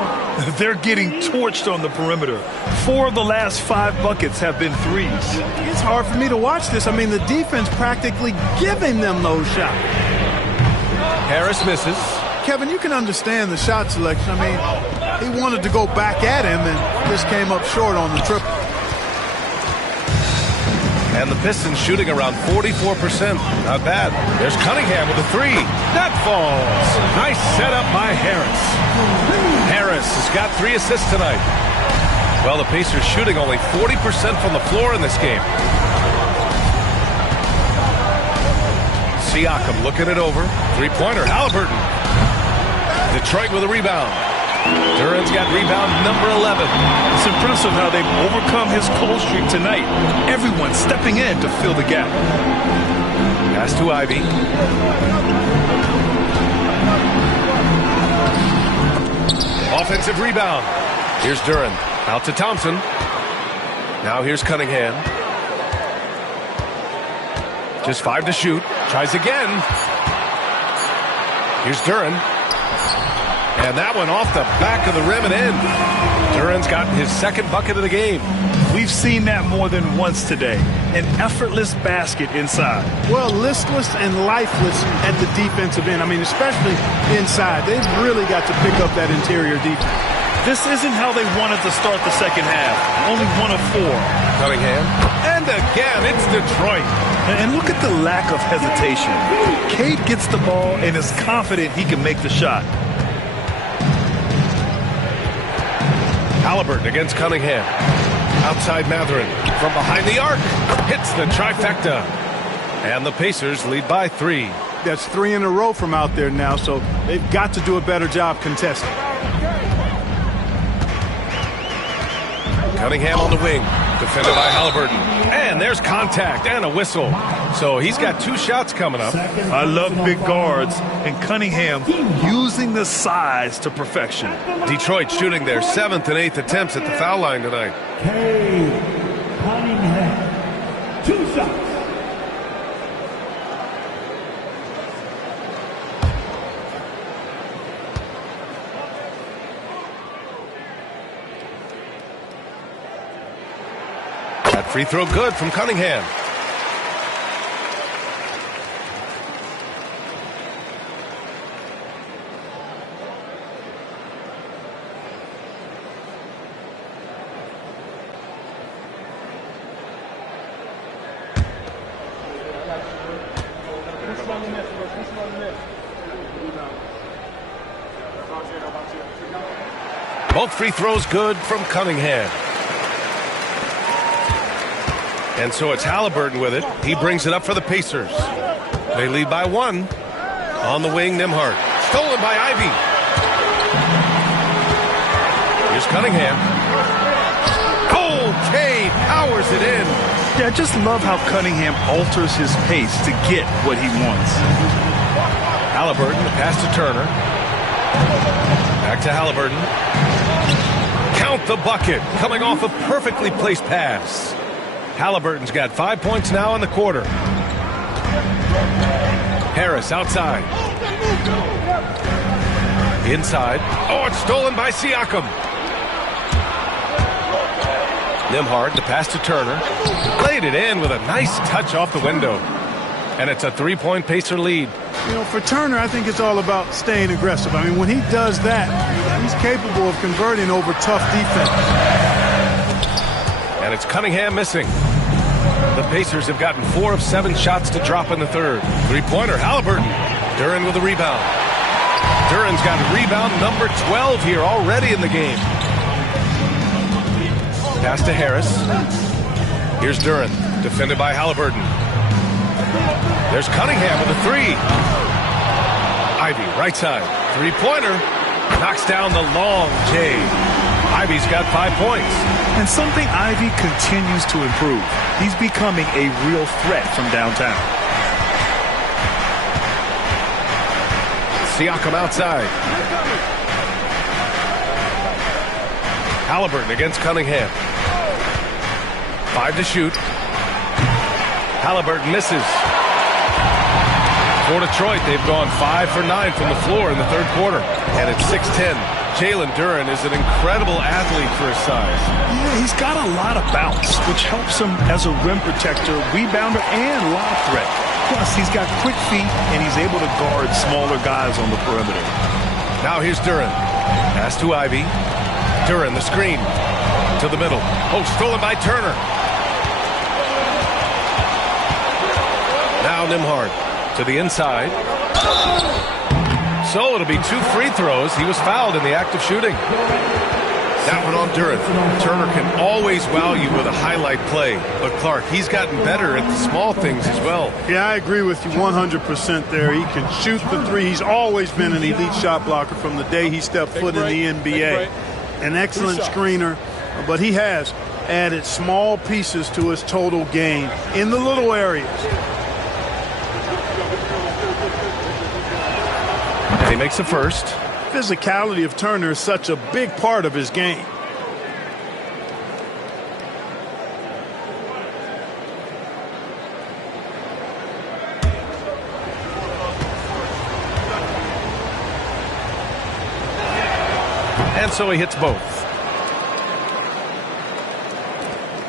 They're getting torched on the perimeter. 4 of the last 5 buckets have been threes. It's hard for me to watch this. I mean, the defense practically giving them those shots. Harris misses. Kevin, you can understand the shot selection. I mean, he wanted to go back at him and just came up short on the triple. And the Pistons shooting around 44%. Not bad. There's Cunningham with a 3. That falls. Nice setup by Harris. Harris has got 3 assists tonight. Well, the Pacers shooting only 40% from the floor in this game. Siakam looking it over. Three-pointer, Halliburton. Detroit with a rebound. Duran's got rebound number 11. It's impressive how they've overcome his cold streak tonight. Everyone stepping in to fill the gap. Pass to Ivy. Offensive rebound. Here's Duran. Out to Thompson. Now here's Cunningham. Just 5 to shoot. Tries again. Here's Duran. And that one off the back of the rim and in. Duran's got his second bucket of the game. We've seen that more than once today. An effortless basket inside. Well, listless and lifeless at the defensive end. I mean, especially inside. They've really got to pick up that interior defense. This isn't how they wanted to start the second half. Only 1 of 4. Cunningham. And again, it's Detroit. And look at the lack of hesitation. Cade gets the ball and is confident he can make the shot. Halliburton against Cunningham. Outside Mathurin. From behind the arc. Hits the trifecta. And the Pacers lead by 3. That's 3 in a row from out there now, so they've got to do a better job contesting. Cunningham on the wing. Defended by Halliburton. And there's contact and a whistle. So he's got 2 shots coming up. I love big guards, and Cunningham using the size to perfection. Detroit shooting their 7th and 8th attempts at the foul line tonight. Cunningham, 2 shots. That free throw good from Cunningham. Both free throws good from Cunningham. And so it's Halliburton with it. He brings it up for the Pacers. They lead by 1. On the wing, Nembhard. Stolen by Ivy. Here's Cunningham. Cade powers it in. Yeah, I just love how Cunningham alters his pace to get what he wants. Halliburton, the pass to Turner. Back to Halliburton. Count the bucket. Coming off a perfectly placed pass. Halliburton's got 5 points now in the quarter. Harris outside. Inside. Oh, it's stolen by Siakam. Nembhard, the pass to Turner. Laid it in with a nice touch off the window. And it's a 3-point Pacer lead. You know, for Turner, I think it's all about staying aggressive. I mean, when he does that, he's capable of converting over tough defense. And it's Cunningham missing. The Pacers have gotten 4 of 7 shots to drop in the third. 3-pointer, Halliburton. Duran with a rebound. Duran's got rebound number 12 here already in the game. Pass to Harris. Here's Duran, defended by Halliburton. There's Cunningham with a three. Ivy, right side. Three-pointer. Knocks down the long J. Ivy's got 5 points. And something Ivy continues to improve. He's becoming a real threat from downtown. Siakam outside. Halliburton against Cunningham. 5 to shoot. Halliburton misses. For Detroit, they've gone 5 for 9 from the floor in the third quarter. And it's 6-10. Jalen Duran is an incredible athlete for his size. Yeah, he's got a lot of bounce, which helps him as a rim protector, rebounder, and lob threat. Plus, he's got quick feet, and he's able to guard smaller guys on the perimeter. Now here's Duran. Pass to Ivy. Duran, the screen. To the middle. Oh, stolen by Turner. Now Nembhard to the inside. So it'll be 2 free throws. He was fouled in the act of shooting. That one on Duran. Turner can always wow you with a highlight play. But Clark, he's gotten better at the small things as well. Yeah, I agree with you 100% there. He can shoot the three. He's always been an elite shot blocker from the day he stepped foot in the NBA. An excellent screener, but he has added small pieces to his total game in the little areas. And he makes the first. Physicality of Turner is such a big part of his game. And so he hits both.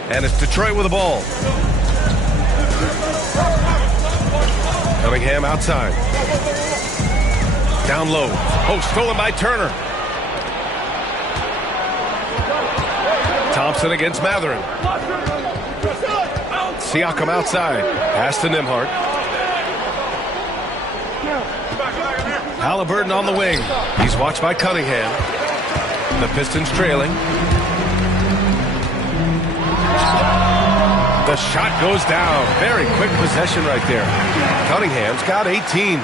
And it's Detroit with the ball. Cunningham outside. Down low. Oh, stolen by Turner. Thompson against Mathurin. Siakam outside. Pass to Nembhard. Halliburton on the wing. He's watched by Cunningham. The Pistons trailing. The shot goes down. Very quick possession right there. Cunningham's got 18.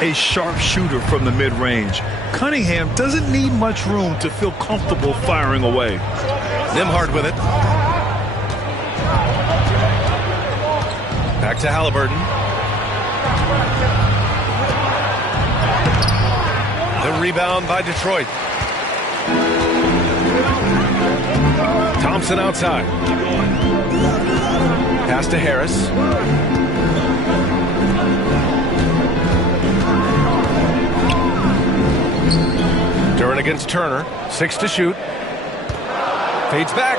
A sharp shooter from the mid-range. Cunningham doesn't need much room to feel comfortable firing away. Nembhard with it. Back to Halliburton. The rebound by Detroit. Thompson outside. Pass to Harris. Duran against Turner. 6 to shoot. Fades back.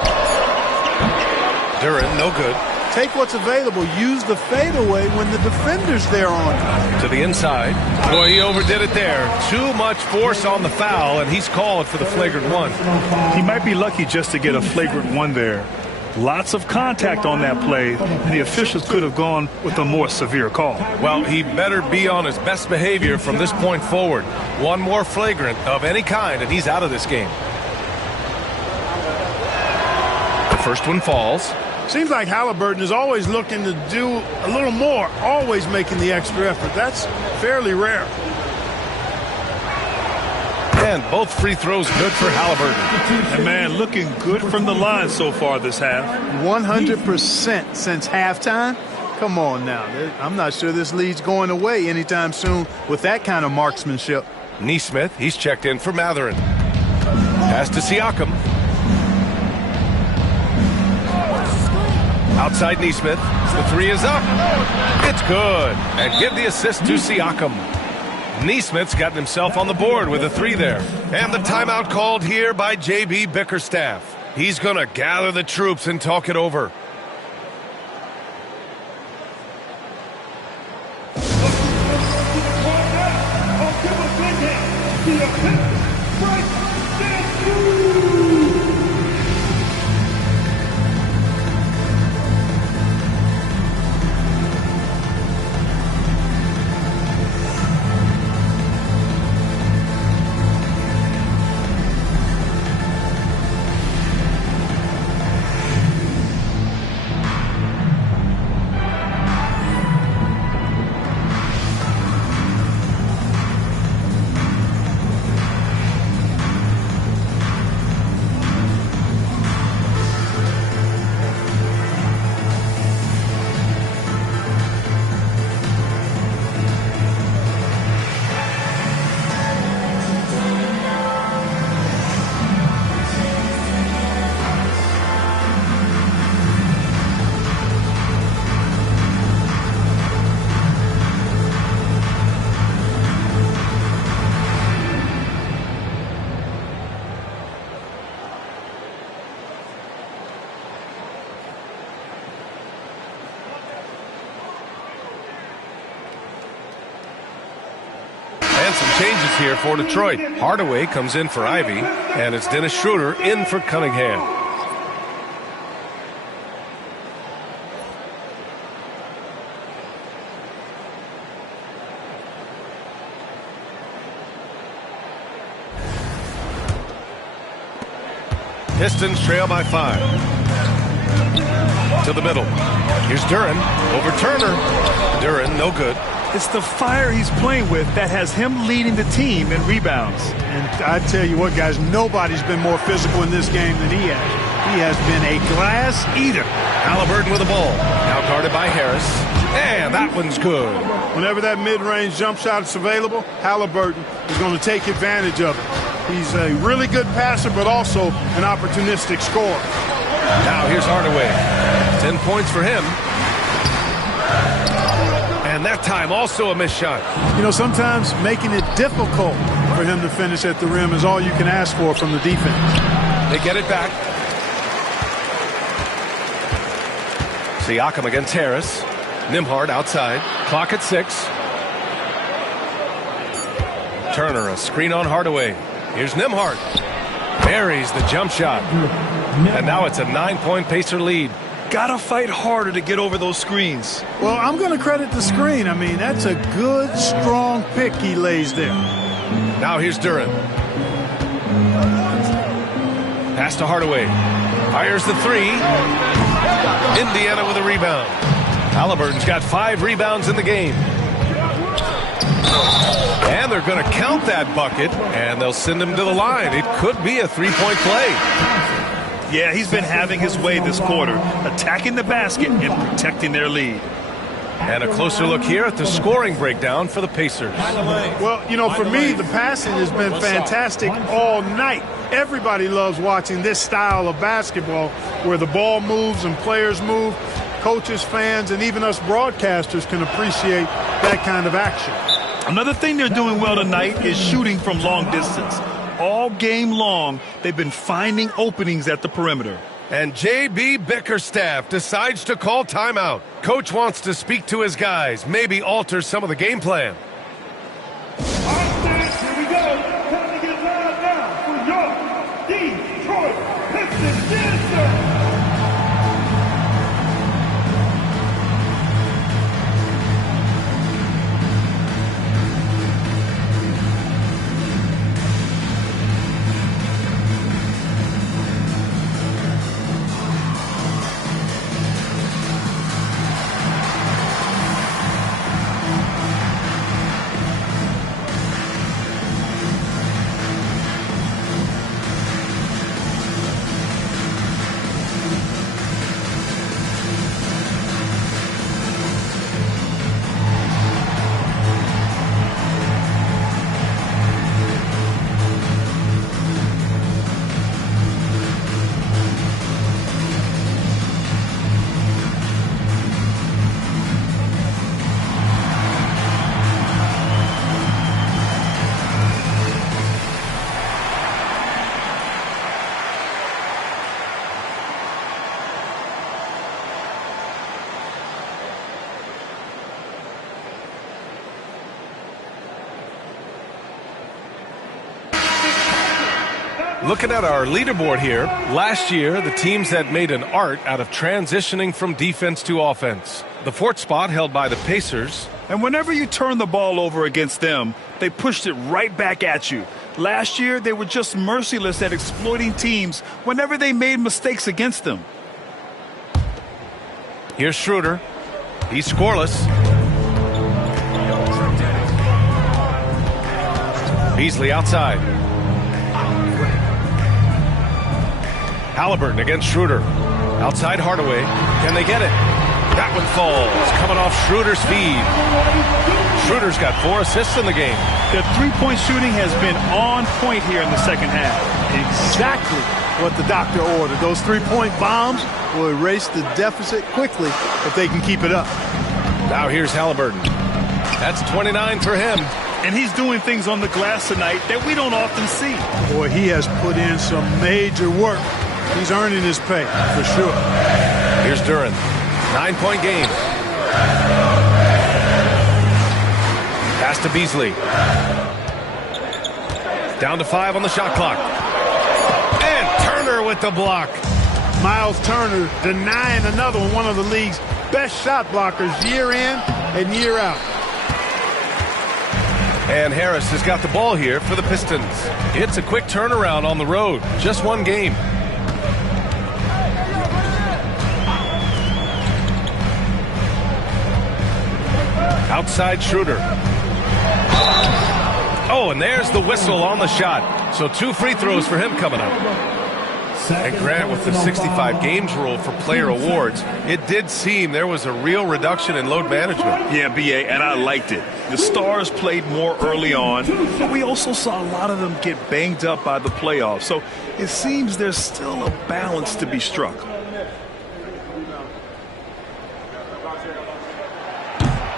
Duran, no good. Take what's available. Use the fadeaway when the defender's there on you. To the inside. Boy, he overdid it there. Too much force on the foul, and he's called for the flagrant one. He might be lucky just to get a flagrant one there. Lots of contact on that play, and the officials could have gone with a more severe call. Well, he better be on his best behavior from this point forward. One more flagrant of any kind, and he's out of this game. The first one falls. Seems like Halliburton is always looking to do a little more, always making the extra effort. That's fairly rare. And both free throws good for Halliburton. And man, looking good from the line so far this half. 100% since halftime. Come on now. I'm not sure this lead's going away anytime soon with that kind of marksmanship. Nesmith, he's checked in for Mathurin. Pass to Siakam. Outside Nesmith. The three is up. It's good. And give the assist to Siakam. Nesmith's gotten himself on the board with a three there. And the timeout called here by J.B. Bickerstaff. He's going to gather the troops and talk it over. changes here for Detroit. Hardaway comes in for Ivy, and it's Dennis Schroeder in for Cunningham. Pistons trail by 5. To the middle. Here's Duren over Turner. Duren, no good. It's the fire he's playing with that has him leading the team in rebounds. And I tell you what, guys, nobody's been more physical in this game than he has. He has been a glass eater. Halliburton with the ball. Now guarded by Harris. And that one's good. Whenever that mid-range jump shot is available, Halliburton is going to take advantage of it. He's a really good passer, but also an opportunistic scorer. Now here's Hardaway. 10 points for him. And that time also a missed shot. You know, sometimes making it difficult for him to finish at the rim is all you can ask for from the defense. They get it back. Siakam against Harris. Nembhard outside. Clock at 6. Turner, a screen on Hardaway. Here's Nembhard. Buries the jump shot. And now it's a 9-point Pacer lead. Gotta fight harder to get over those screens. Well, I'm going to credit the screen. I mean, that's a good, strong pick he lays there. Now here's Duren. Pass to Hardaway. Fires the 3. Indiana with a rebound. Halliburton's got 5 rebounds in the game. And they're going to count that bucket, and they'll send him to the line. It could be a 3-point play. Yeah, he's been having his way this quarter, attacking the basket and protecting their lead. And a closer look here at the scoring breakdown for the Pacers. Well, you know, for me, the passing has been fantastic all night. Everybody loves watching this style of basketball where the ball moves and players move. Coaches, fans, and even us broadcasters can appreciate that kind of action. Another thing they're doing well tonight is shooting from long distance. All game long, they've been finding openings at the perimeter. And J.B. Bickerstaff decides to call timeout. Coach wants to speak to his guys, maybe alter some of the game plan. Offense, here we go. Time to get loud now for your Detroit Pistons. Yes, sir. Looking at our leaderboard here, last year the teams that made an art out of transitioning from defense to offense. The 4th spot held by the Pacers. And whenever you turn the ball over against them, they pushed it right back at you. Last year, they were just merciless at exploiting teams whenever they made mistakes against them. Here's Schroeder. He's scoreless. Beasley outside. Halliburton against Schroeder. Outside Hardaway. Can they get it? That one falls. Coming off Schroeder's feed. Schroeder's got 4 assists in the game. Their three-point shooting has been on point here in the second half. Exactly what the doctor ordered. Those 3-point bombs will erase the deficit quickly if they can keep it up. Now here's Halliburton. That's 29 for him. And he's doing things on the glass tonight that we don't often see. Boy, he has put in some major work. He's earning his pay, for sure. Here's Duren. 9-point game. Pass to Beasley. Down to 5 on the shot clock. And Turner with the block. Miles Turner denying another one of the league's best shot blockers year in and year out. And Harris has got the ball here for the Pistons. It's a quick turnaround on the road. Just one game. Outside Schroeder. Oh, and there's the whistle on the shot. So 2 free throws for him coming up. And Grant, with the 65 games rule for player awards, it did seem there was a real reduction in load management. Yeah, BA, and I liked it. The stars played more early on, but we also saw a lot of them get banged up by the playoffs. So it seems there's still a balance to be struck.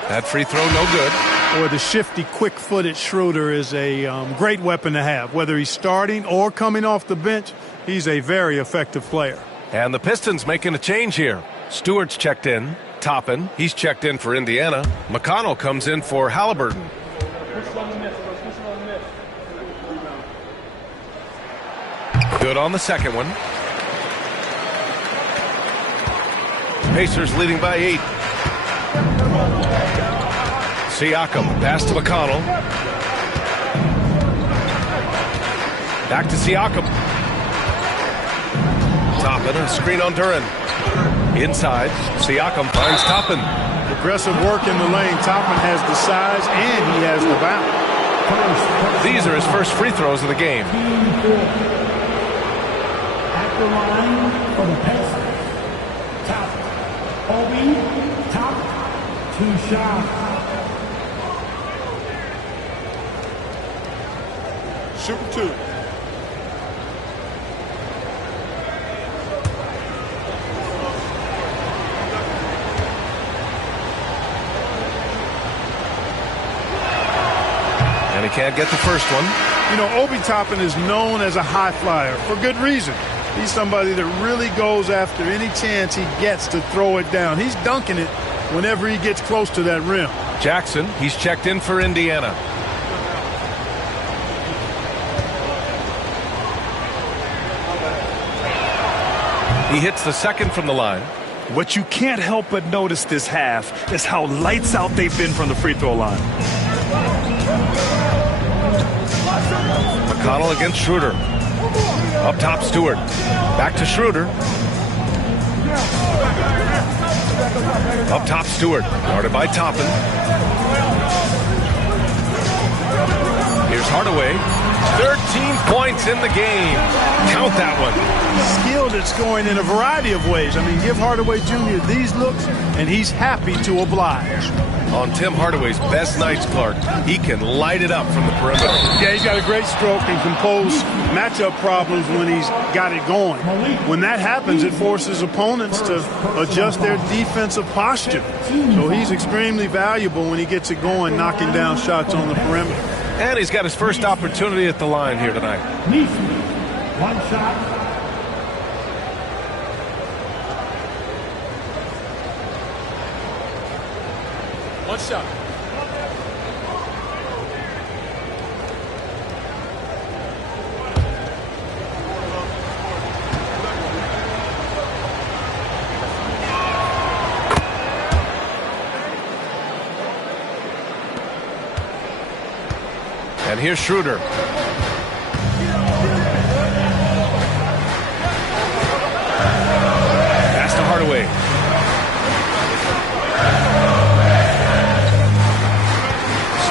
That free throw, no good. Or the shifty, quick-footed Schroeder is a great weapon to have. Whether he's starting or coming off the bench, he's a very effective player. And the Pistons making a change here. Stewart's checked in. Toppin, he's checked in for Indiana. McConnell comes in for Halliburton. Good on the second one. Pacers leading by 8. Siakam, pass to McConnell. Back to Siakam. Toppin, a screen on Duran. Inside, Siakam finds Toppin. Aggressive work in the lane. Toppin has the size and he has the bounce. These are his first free throws of the game. At the line for the Pacers. Top. 2 shots. Super 2. And he can't get the first one. You know, Obi Toppin is known as a high flyer for good reason. He's somebody that really goes after any chance he gets to throw it down. He's dunking it whenever he gets close to that rim. Jackson, he's checked in for Indiana. He hits the second from the line. What you can't help but notice this half is how lights out they've been from the free throw line. McConnell against Schroeder. Up top, Stewart. Back to Schroeder. Up top, Stewart. Guarded by Toppin. Here's Hardaway. 13 points in the game. Count that one. Skilled at scoring in a variety of ways. I mean, give Hardaway Jr. these looks, and he's happy to oblige. On Tim Hardaway's best nights, Clark, he can light it up from the perimeter. Yeah, he's got a great stroke and can pose matchup problems when he's got it going. When that happens, it forces opponents to adjust their defensive posture. So he's extremely valuable when he gets it going, knocking down shots on the perimeter. And he's got his first opportunity at the line here tonight. 1 shot. One shot. And here's Schroeder. Pass to Hardaway.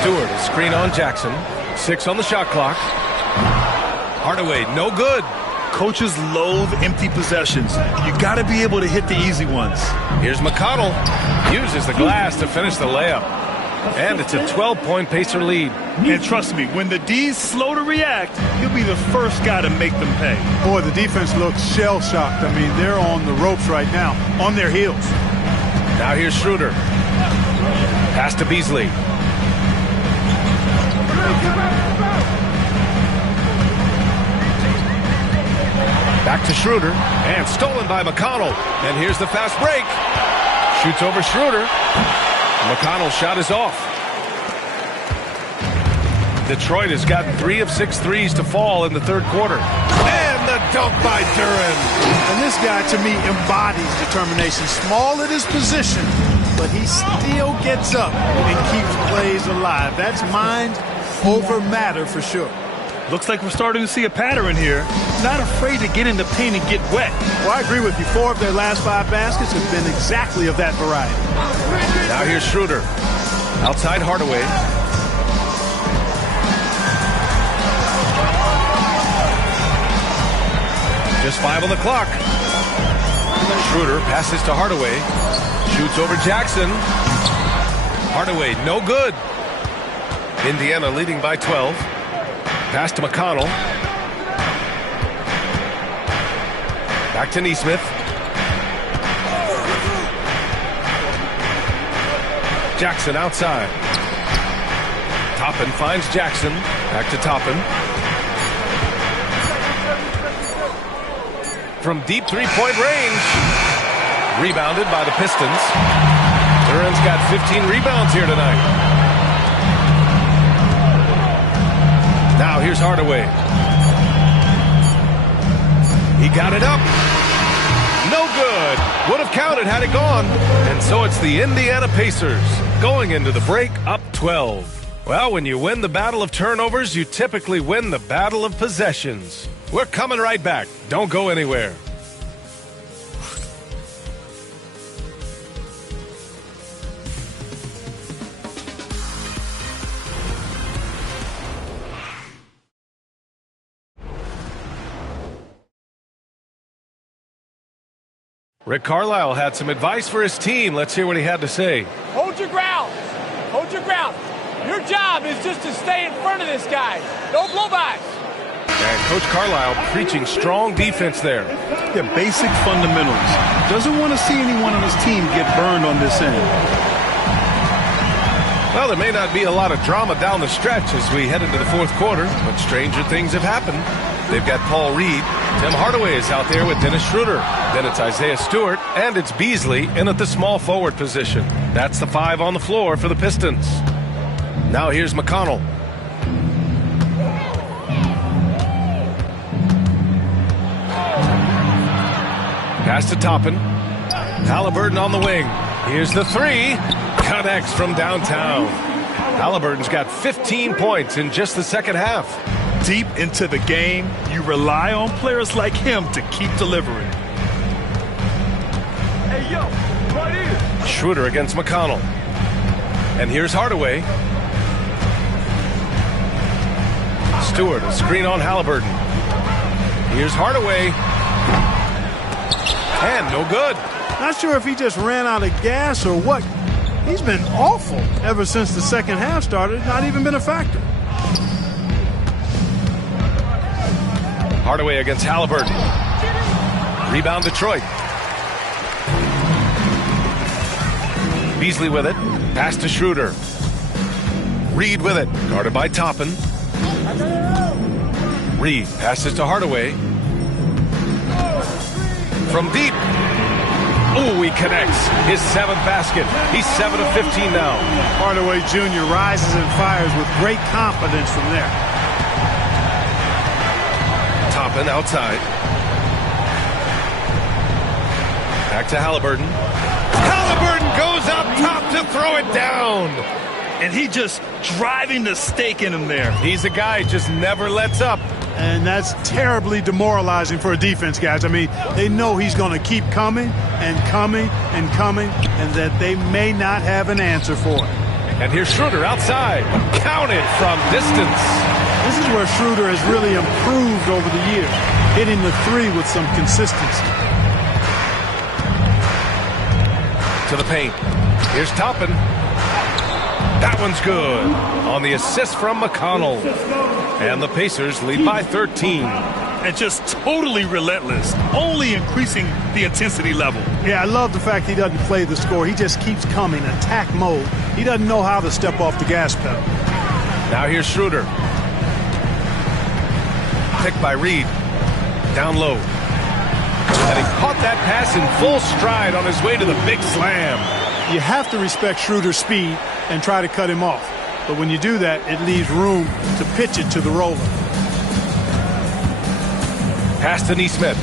Stewart, a screen on Jackson. 6 on the shot clock. Hardaway, no good. Coaches loathe empty possessions. You got to be able to hit the easy ones. Here's McConnell. Uses the glass to finish the layup. And it's a 12-point Pacer lead. And trust me, when the D's slow to react, he'll be the first guy to make them pay. Boy, the defense looks shell-shocked. I mean, they're on the ropes right now, on their heels. Now here's Schroeder. Pass to Beasley. Back to Schroeder. And stolen by McConnell. And here's the fast break. Shoots over Schroeder. McConnell's shot is off. Detroit has gotten 3 of 6 threes to fall in the third quarter. And the dunk by Duren. And this guy, to me, embodies determination. Small at his position, but he still gets up and keeps plays alive. That's mind over matter for sure. Looks like we're starting to see a pattern here. Not afraid to get in the paint and get wet. Well, I agree with you. 4 of their last 5 baskets have been exactly of that variety. Now here's Schroeder. Outside Hardaway. Just 5 on the clock. Schroeder passes to Hardaway. Shoots over Jackson. Hardaway, no good. Indiana leading by 12. Pass to McConnell. Back to Nesmith. Jackson outside. Toppin finds Jackson. Back to Toppin. From deep three-point range. Rebounded by the Pistons. Duren's got 15 rebounds here tonight. Now here's Hardaway. He got it up. No good. Would have counted had it gone. And so it's the Indiana Pacers going into the break up 12. Well, when you win the battle of turnovers, you typically win the battle of possessions. We're coming right back. Don't go anywhere. Rick Carlisle had some advice for his team. Let's hear what he had to say. Hold your ground. Hold your ground. Your job is just to stay in front of this guy. No blow-bys. And Coach Carlisle preaching strong defense there. Yeah, basic fundamentals. Doesn't want to see anyone on his team get burned on this end. Well, there may not be a lot of drama down the stretch as we head into the fourth quarter, but stranger things have happened. They've got Paul Reed. Tim Hardaway is out there with Dennis Schroeder. Then it's Isaiah Stewart, and it's Beasley in at the small forward position. That's the 5 on the floor for the Pistons. Now here's McConnell. Pass to Toppin. Halliburton on the wing. Here's the 3. Connects from downtown. Halliburton's got 15 points in just the second half. Deep into the game, you rely on players like him to keep delivering. Hey, yo, right here. Schroeder against McConnell. And here's Hardaway. Stewart, a screen on Halliburton. Here's Hardaway. And no good. Not sure if he just ran out of gas or what. He's been awful ever since the second half started. Not even been a factor. Hardaway against Halliburton. Rebound Detroit. Beasley with it. Pass to Schroeder. Reed with it. Guarded by Toppin. Reed passes to Hardaway. From deep. Oh, he connects. His 7th basket. He's 7 of 15 now. Hardaway Jr. rises and fires with great confidence from there. Toppin outside. Back to Halliburton. Halliburton goes up top to throw it down. And he just driving the stake in him there. He's a guy who just never lets up. And that's terribly demoralizing for a defense, guys. I mean, they know he's going to keep coming and coming and coming, and that they may not have an answer for it. And here's Schroeder outside. Counted from distance. This is where Schroeder has really improved over the years, hitting the 3 with some consistency. To the paint. Here's Toppin. That one's good. On the assist from McConnell. And the Pacers lead by 13. And just totally relentless, only increasing the intensity level. Yeah, I love the fact he doesn't play the score. He just keeps coming, attack mode. He doesn't know how to step off the gas pedal. Now here's Schroeder. Picked by Reed. Down low. And he caught that pass in full stride on his way to the big slam. You have to respect Schroeder's speed and try to cut him off. But when you do that, it leaves room to pitch it to the roller. Pass to Neesmith.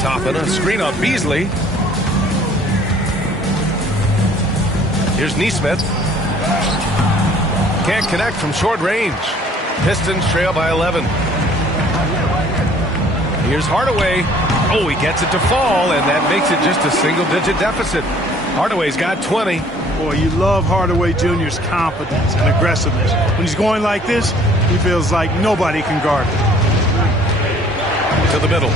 Toppin, a screen on Beasley. Here's Neesmith. Can't connect from short range. Pistons trail by 11. Here's Hardaway. Oh, he gets it to fall, and that makes it just a single-digit deficit. Hardaway's got 20. Boy, you love Hardaway Jr.'s confidence and aggressiveness. When he's going like this, he feels like nobody can guard him. To the middle.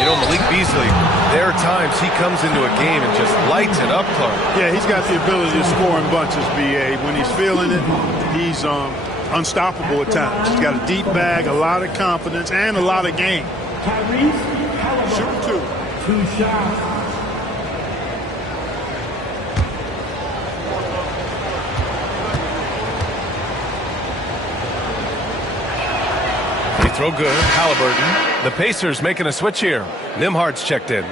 You know, Malik Beasley, there are times he comes into a game and just lights it up, Clark. Yeah, he's got the ability to score in bunches, B.A. When he's feeling it, he's unstoppable at times. He's got a deep bag, a lot of confidence, and a lot of game. Shoot two. 2 shots. They throw good. Halliburton. The Pacers making a switch here. Nembhard's checked in.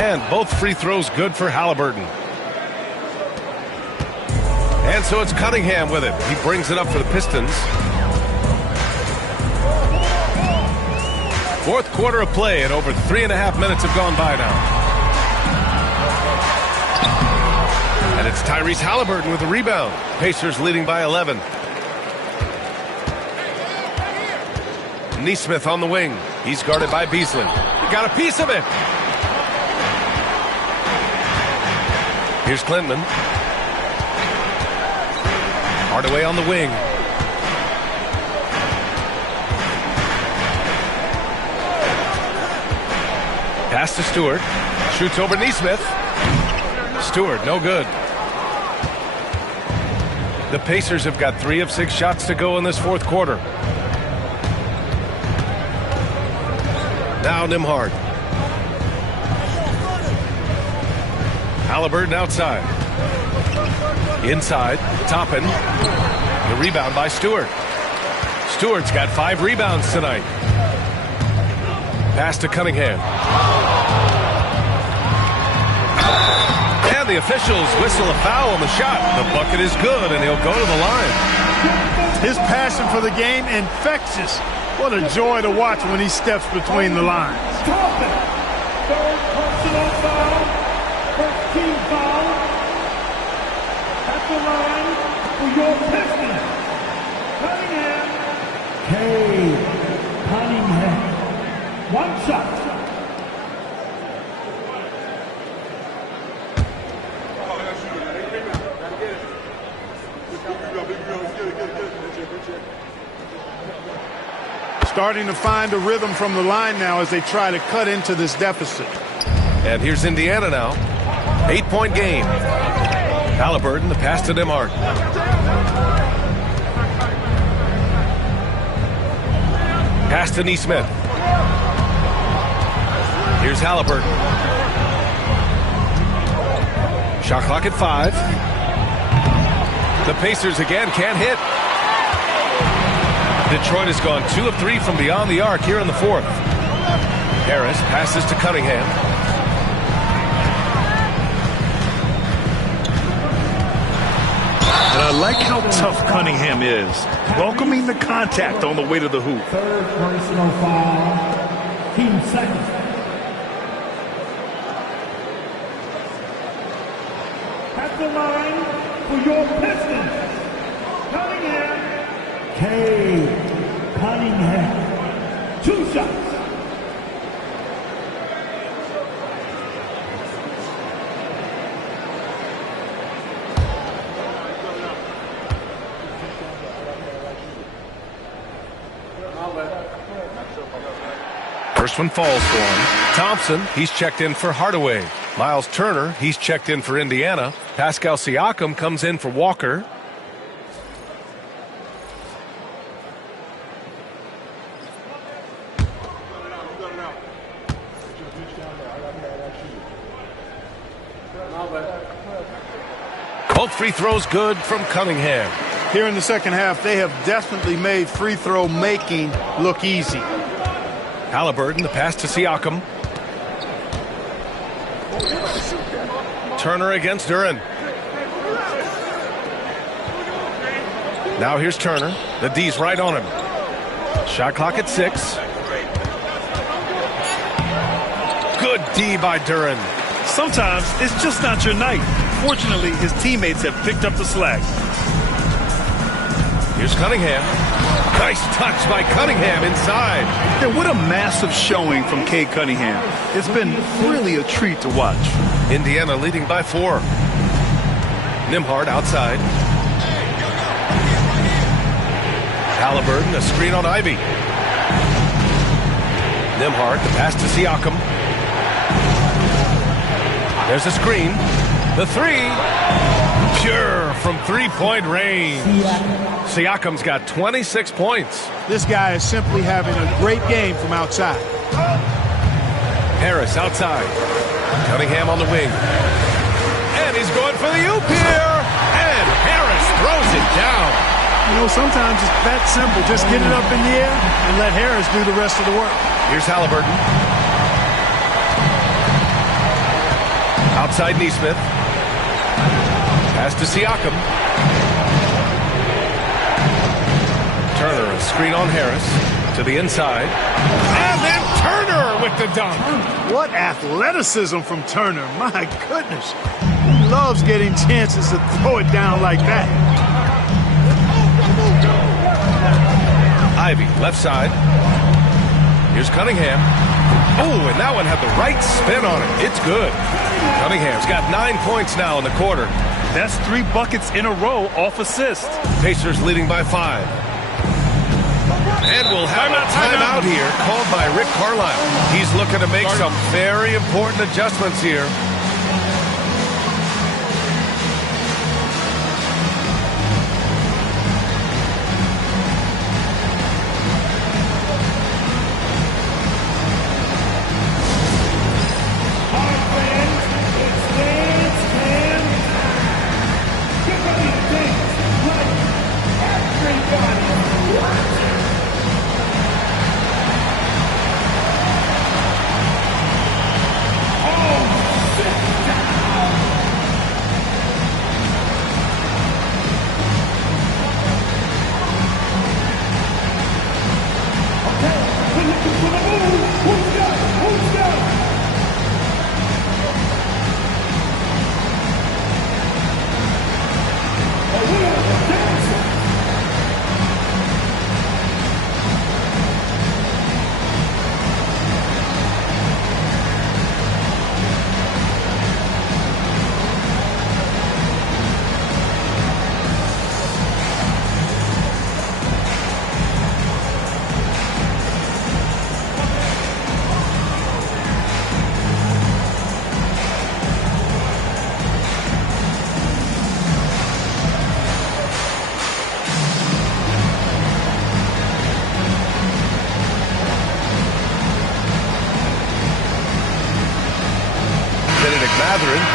And both free throws good for Halliburton. And so it's Cunningham with it. He brings it up for the Pistons. Fourth quarter of play, and over 3.5 minutes have gone by now. And it's Tyrese Halliburton with the rebound. Pacers leading by 11. Neesmith on the wing. He's guarded by Beasley. He got a piece of it. Here's Clinton. Hardaway on the wing. Pass to Stewart. Shoots over Neesmith. Stewart, no good. The Pacers have got 3 of 6 shots to go in this fourth quarter. Now Nembhard. Halliburton outside. Inside, Toppin. The rebound by Stewart. Stewart's got 5 rebounds tonight. Pass to Cunningham. And the officials whistle a foul on the shot. The bucket is good, and he'll go to the line. His passion for the game infectious. What a joy to watch when he steps between the lines. Toppin. Third personal foul. First team foul. At the line for your Pistons. Cunningham. Cunningham. 1 shot. Starting to find a rhythm from the line now as they try to cut into this deficit. And here's Indiana now. 8-point game. Halliburton, the pass to Nembhard. Pass to Neesmith. Here's Halliburton. Shot clock at 5. The Pacers again can't hit. Detroit has gone 2 of 3 from beyond the arc here in the fourth. Harris passes to Cunningham. And I like how tough Cunningham is, welcoming the contact on the way to the hoop. Third personal foul. Team second. At the line for your Pistons. Cunningham. Cunningham. 2 shots. First one falls for him. Thompson, he's checked in for Hardaway. Miles Turner, he's checked in for Indiana. Pascal Siakam comes in for Walker. Both free throws good from Cunningham. Here in the second half, they have definitely made free throw making look easy. Halliburton, the pass to Siakam. Turner against Duran. Now here's Turner. The D's right on him. Shot clock at 6. Good D by Duran. Sometimes it's just not your night. Fortunately, his teammates have picked up the slack. Here's Cunningham. Nice touch by Cunningham inside. Yeah, what a massive showing from Cade Cunningham. It's been really a treat to watch. Indiana leading by 4. Nembhard outside. Halliburton, a screen on Ivy. Nembhard, the pass to Siakam. There's a screen. The 3. Pure from three-point range. Siakam's got 26 points. This guy is simply having a great game from outside. Harris outside. Cunningham on the wing. And he's going for the oop here. And Harris throws it down. You know, sometimes it's that simple. Just get it up in the air and let Harris do the rest of the work. Here's Halliburton. Outside Nesmith. Pass to Siakam. Turner, a screen on Harris. To the inside. And then Turner with the dunk. What athleticism from Turner. My goodness. He loves getting chances to throw it down like that. Ivy, left side. Here's Cunningham. Oh, and that one had the right spin on it. It's good. Cunningham's got 9 points now in the quarter. That's 3 buckets in a row off assist. Pacers leading by 5. And we'll have a timeout here called by Rick Carlisle. He's looking to make some very important adjustments here.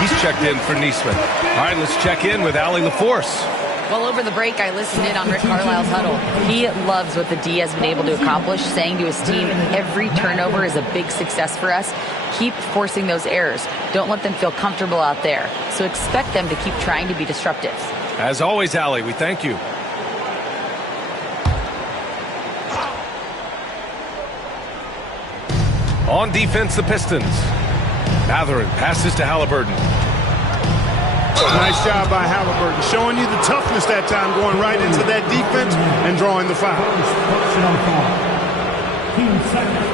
He's checked in for Nesmith. All right, let's check in with Allie LaForce. Well, over the break, I listened in on Rick Carlisle's huddle. He loves what the D has been able to accomplish, saying to his team, every turnover is a big success for us. Keep forcing those errors. Don't let them feel comfortable out there. So expect them to keep trying to be disruptive. As always, Allie, we thank you. On defense, the Pistons. Mathurin passes to Halliburton. Nice job by Halliburton, showing you the toughness that time, going right into that defense and drawing the foul. Team second.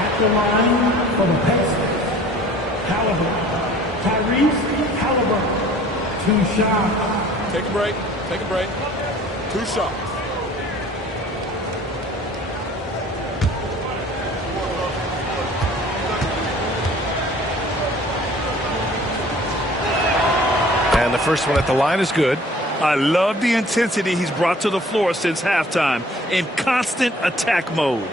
At the line for the Pacers, Halliburton. Tyrese Halliburton. 2 shots. Take a break. Take a break. 2 shots. And the first one at the line is good. I love the intensity he's brought to the floor since halftime, in constant attack mode.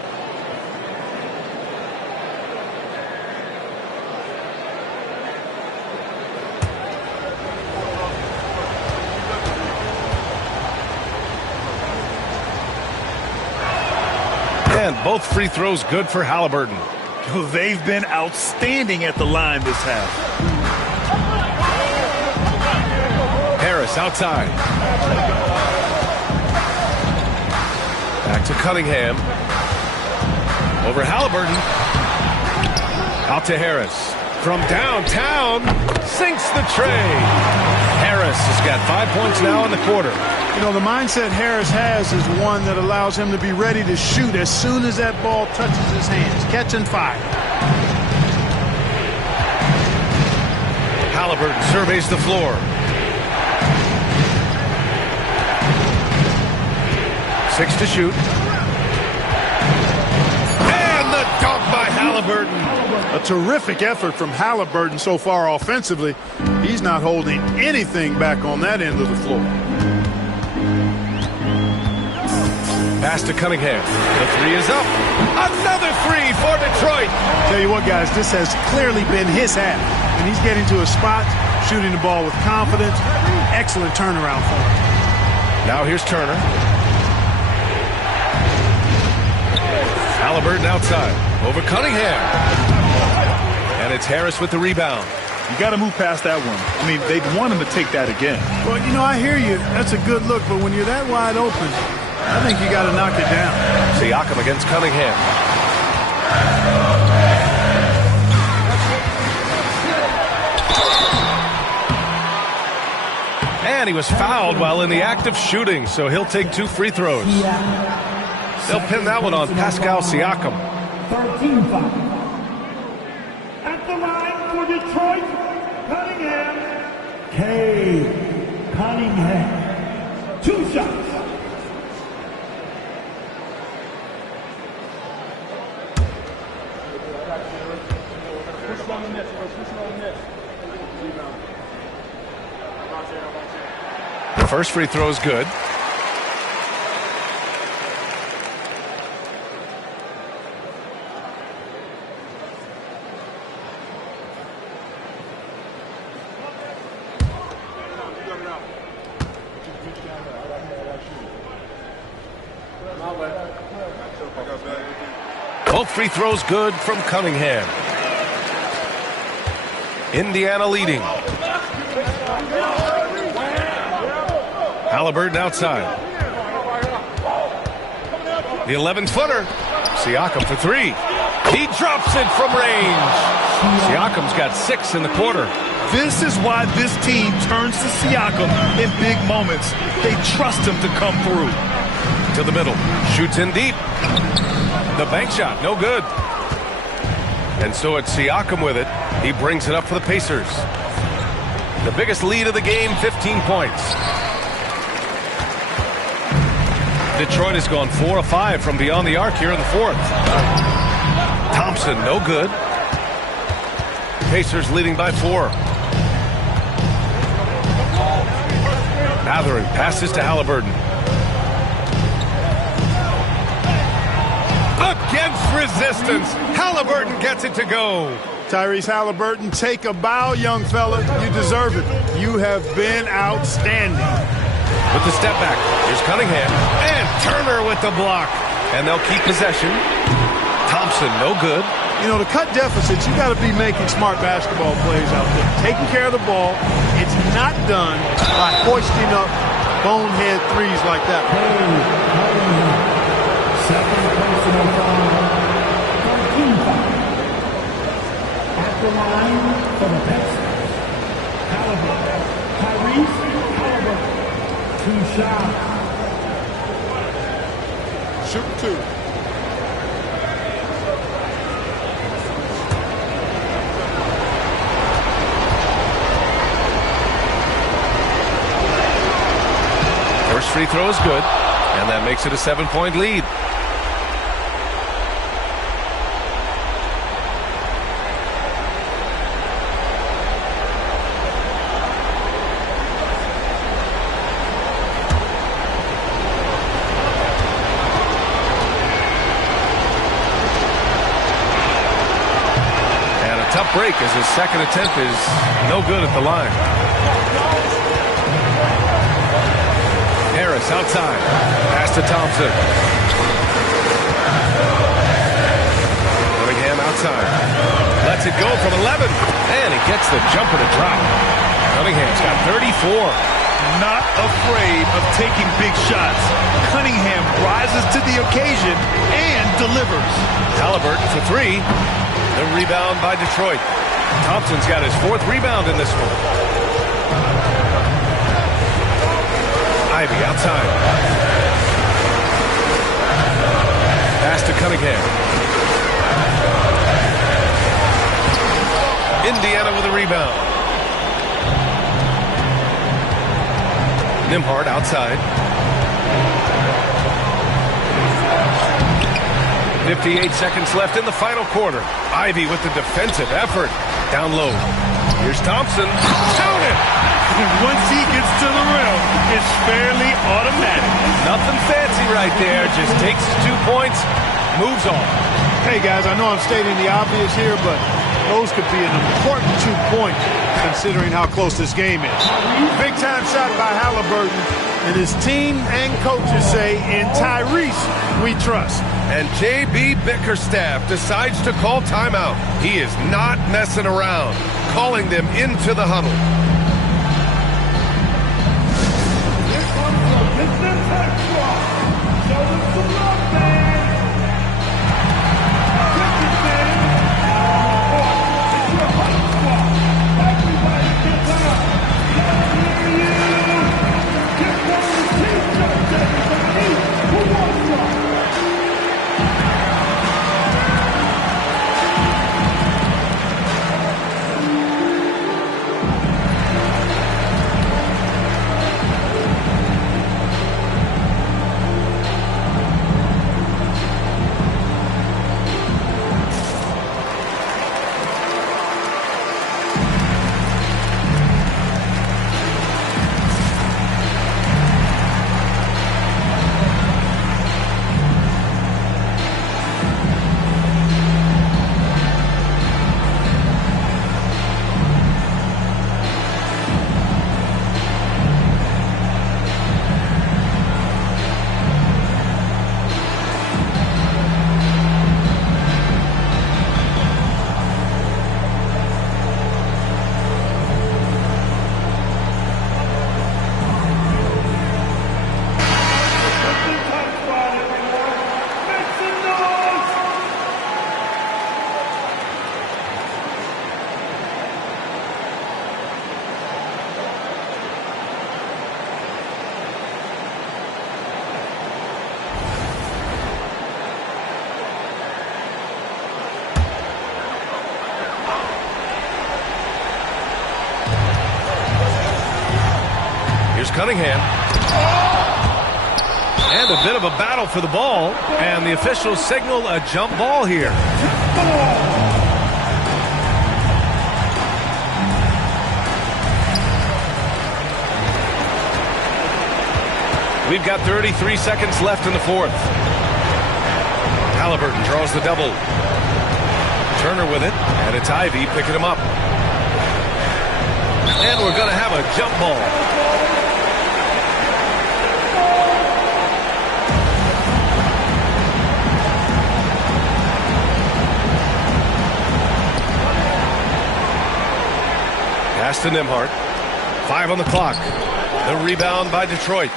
And both free throws good for Halliburton. They've been outstanding at the line this half. Harris outside. Back to Cunningham. Over Halliburton. Out to Harris. From downtown, sinks the tray. Harris has got 5 points now in the quarter. You know, the mindset Harris has is one that allows him to be ready to shoot as soon as that ball touches his hands. Catch and fire. Halliburton surveys the floor. 6 to shoot. And the dunk by Halliburton. A terrific effort from Halliburton so far offensively. He's not holding anything back on that end of the floor. Pass to Cunningham. The three is up. Another three for Detroit. Tell you what, guys, this has clearly been his half. And he's getting to a spot, shooting the ball with confidence. Excellent turnaround for him. Now here's Turner. Halliburton outside. Over Cunningham. And it's Harris with the rebound. You got to move past that one. I mean, they'd want him to take that again. Well, you know, I hear you. That's a good look, but when you're that wide open, I think you got to knock it down. Siakam against Cunningham. And he was fouled while in the act of shooting, so he'll take 2 free throws. They'll pin that one on Pascal Siakam. 13 foul. At the line for Detroit, Cunningham. Cunningham. 2 shots. The first free throw is good. Both free throws good from Cunningham. Indiana leading. Halliburton outside. The 11-footer. Siakam for 3. He drops it from range. Siakam's got 6 in the quarter. This is why this team turns to Siakam in big moments. They trust him to come through. To the middle. Shoots in deep. The bank shot, no good. And so it's Siakam with it. He brings it up for the Pacers. The biggest lead of the game, 15 points. Detroit has gone 4 of 5 from beyond the arc here in the 4th. Thompson, no good. Pacers leading by 4. Mathurin passes to Halliburton. Against resistance, Halliburton gets it to go. Tyrese Halliburton, take a bow, young fella. You deserve it. You have been outstanding. With the step back, here's Cunningham. And Turner with the block. And they'll keep possession. Thompson, no good. You know, to cut deficits, you got to be making smart basketball plays out there. Taking care of the ball. It's not done by hoisting up bonehead threes like that. Second personal foul. 13 foul. At the line for the Pacers. Halliburton. Tyrese Halliburton. 2 shots. Shoot 2. First free throw is good, and that makes it a 7-point lead. And a tough break as his second attempt is no good at the line. Harris outside. Pass to Thompson. outside. Lets it go from 11. And he gets the jumper to drop. Cunningham's got 34. Not afraid of taking big shots. Cunningham rises to the occasion and delivers. Halliburton for 3. The rebound by Detroit. Thompson's got his 4th rebound in this one. Ivy outside. Pass to Cunningham. Indiana with a rebound. Nembhard outside. 58 seconds left in the final quarter. Ivy with the defensive effort. Down low. Here's Thompson. Shoot it! Once he gets to the rim, it's fairly automatic. Nothing fancy right there. Just takes his 2 points, moves on. Hey, guys, I know I'm stating the obvious here, but those could be an important 2 points considering how close this game is. Big-time shot by Halliburton, and his team and coaches say, in Tyrese, we trust. And J.B. Bickerstaff decides to call timeout. He is not messing around, calling them into the huddle. Here comes the Pistons Tech Squad. Show them some love, man. Pistons fans, it's your hot squad. Everybody gets up. Let's hear you. Get one of the t-shirts, everybody. Who wants some? Here's Cunningham. And a bit of a battle for the ball. And the officials signal a jump ball here. We've got 33 seconds left in the 4th. Halliburton draws the double. Turner with it, and it's Ivy picking him up. And we're going to have a jump ball. Pass to Nembhard. 5 on the clock. The rebound by Detroit.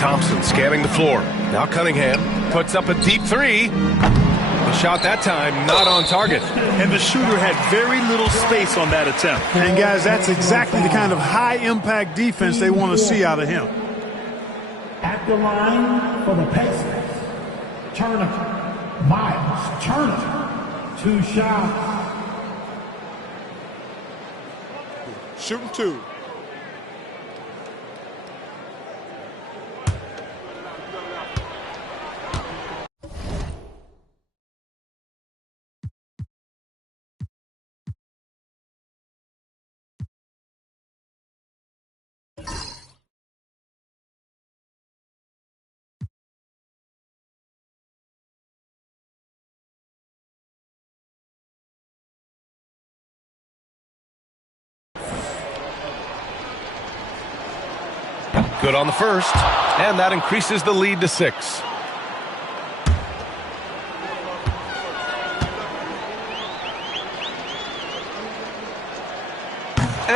Thompson scanning the floor. Now Cunningham puts up a deep 3. The shot that time not on target. And the shooter had very little space on that attempt. And guys, that's exactly the kind of high-impact defense they want to see out of him. At the line for the Pacers, Turner, Miles Turner, 2 shots. Shooting 2. Good on the first, and that increases the lead to 6.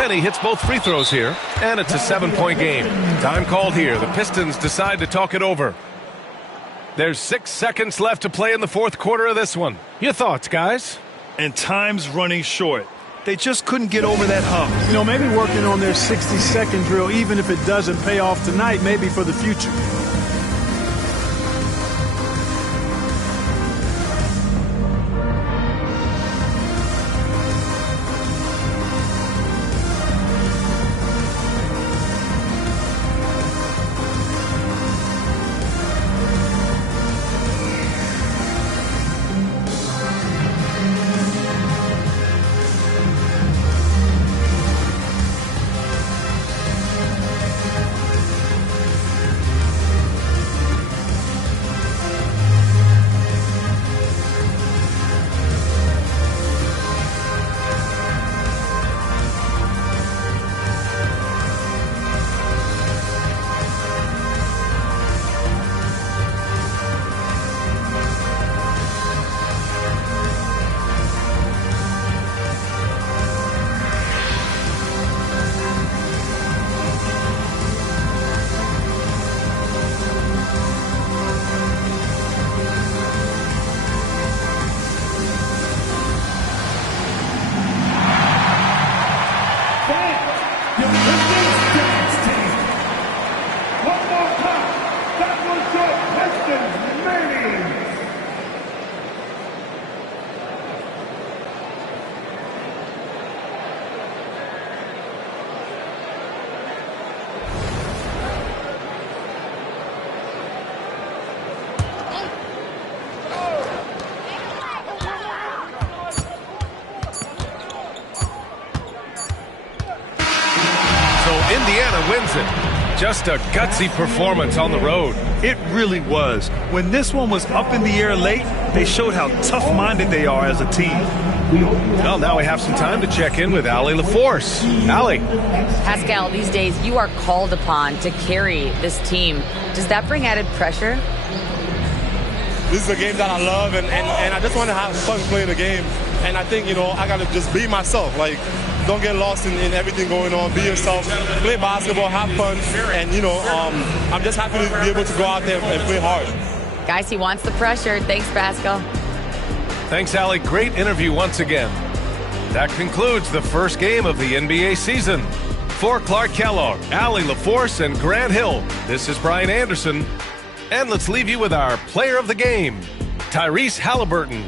And he hits both free throws here. And it's a 7-point game. Time called here. The Pistons decide to talk it over. There's 6 seconds left to play in the fourth quarter of this one. Your thoughts, guys? And time's running short. They just couldn't get over that hump. You know, maybe working on their 60-second drill, even if it doesn't pay off tonight, maybe for the future. Indiana wins it. Just a gutsy performance on the road. It really was. When this one was up in the air late, they showed how tough-minded they are as a team. Well, now we have some time to check in with Allie LaForce. Allie. Pascal, these days you are called upon to carry this team. Does that bring added pressure? This is a game that I love, and I just want to have fun playing the game. And I think, I got to just be myself. Like, don't get lost in everything going on. Be yourself. Play basketball, have fun. And, I'm just happy to be able to go out there and play hard. Guys, he wants the pressure. Thanks, Pascal. Thanks, Allie. Great interview once again. That concludes the first game of the NBA season. For Clark Kellogg, Allie LaForce, and Grant Hill, this is Brian Anderson. And let's leave you with our player of the game, Tyrese Halliburton.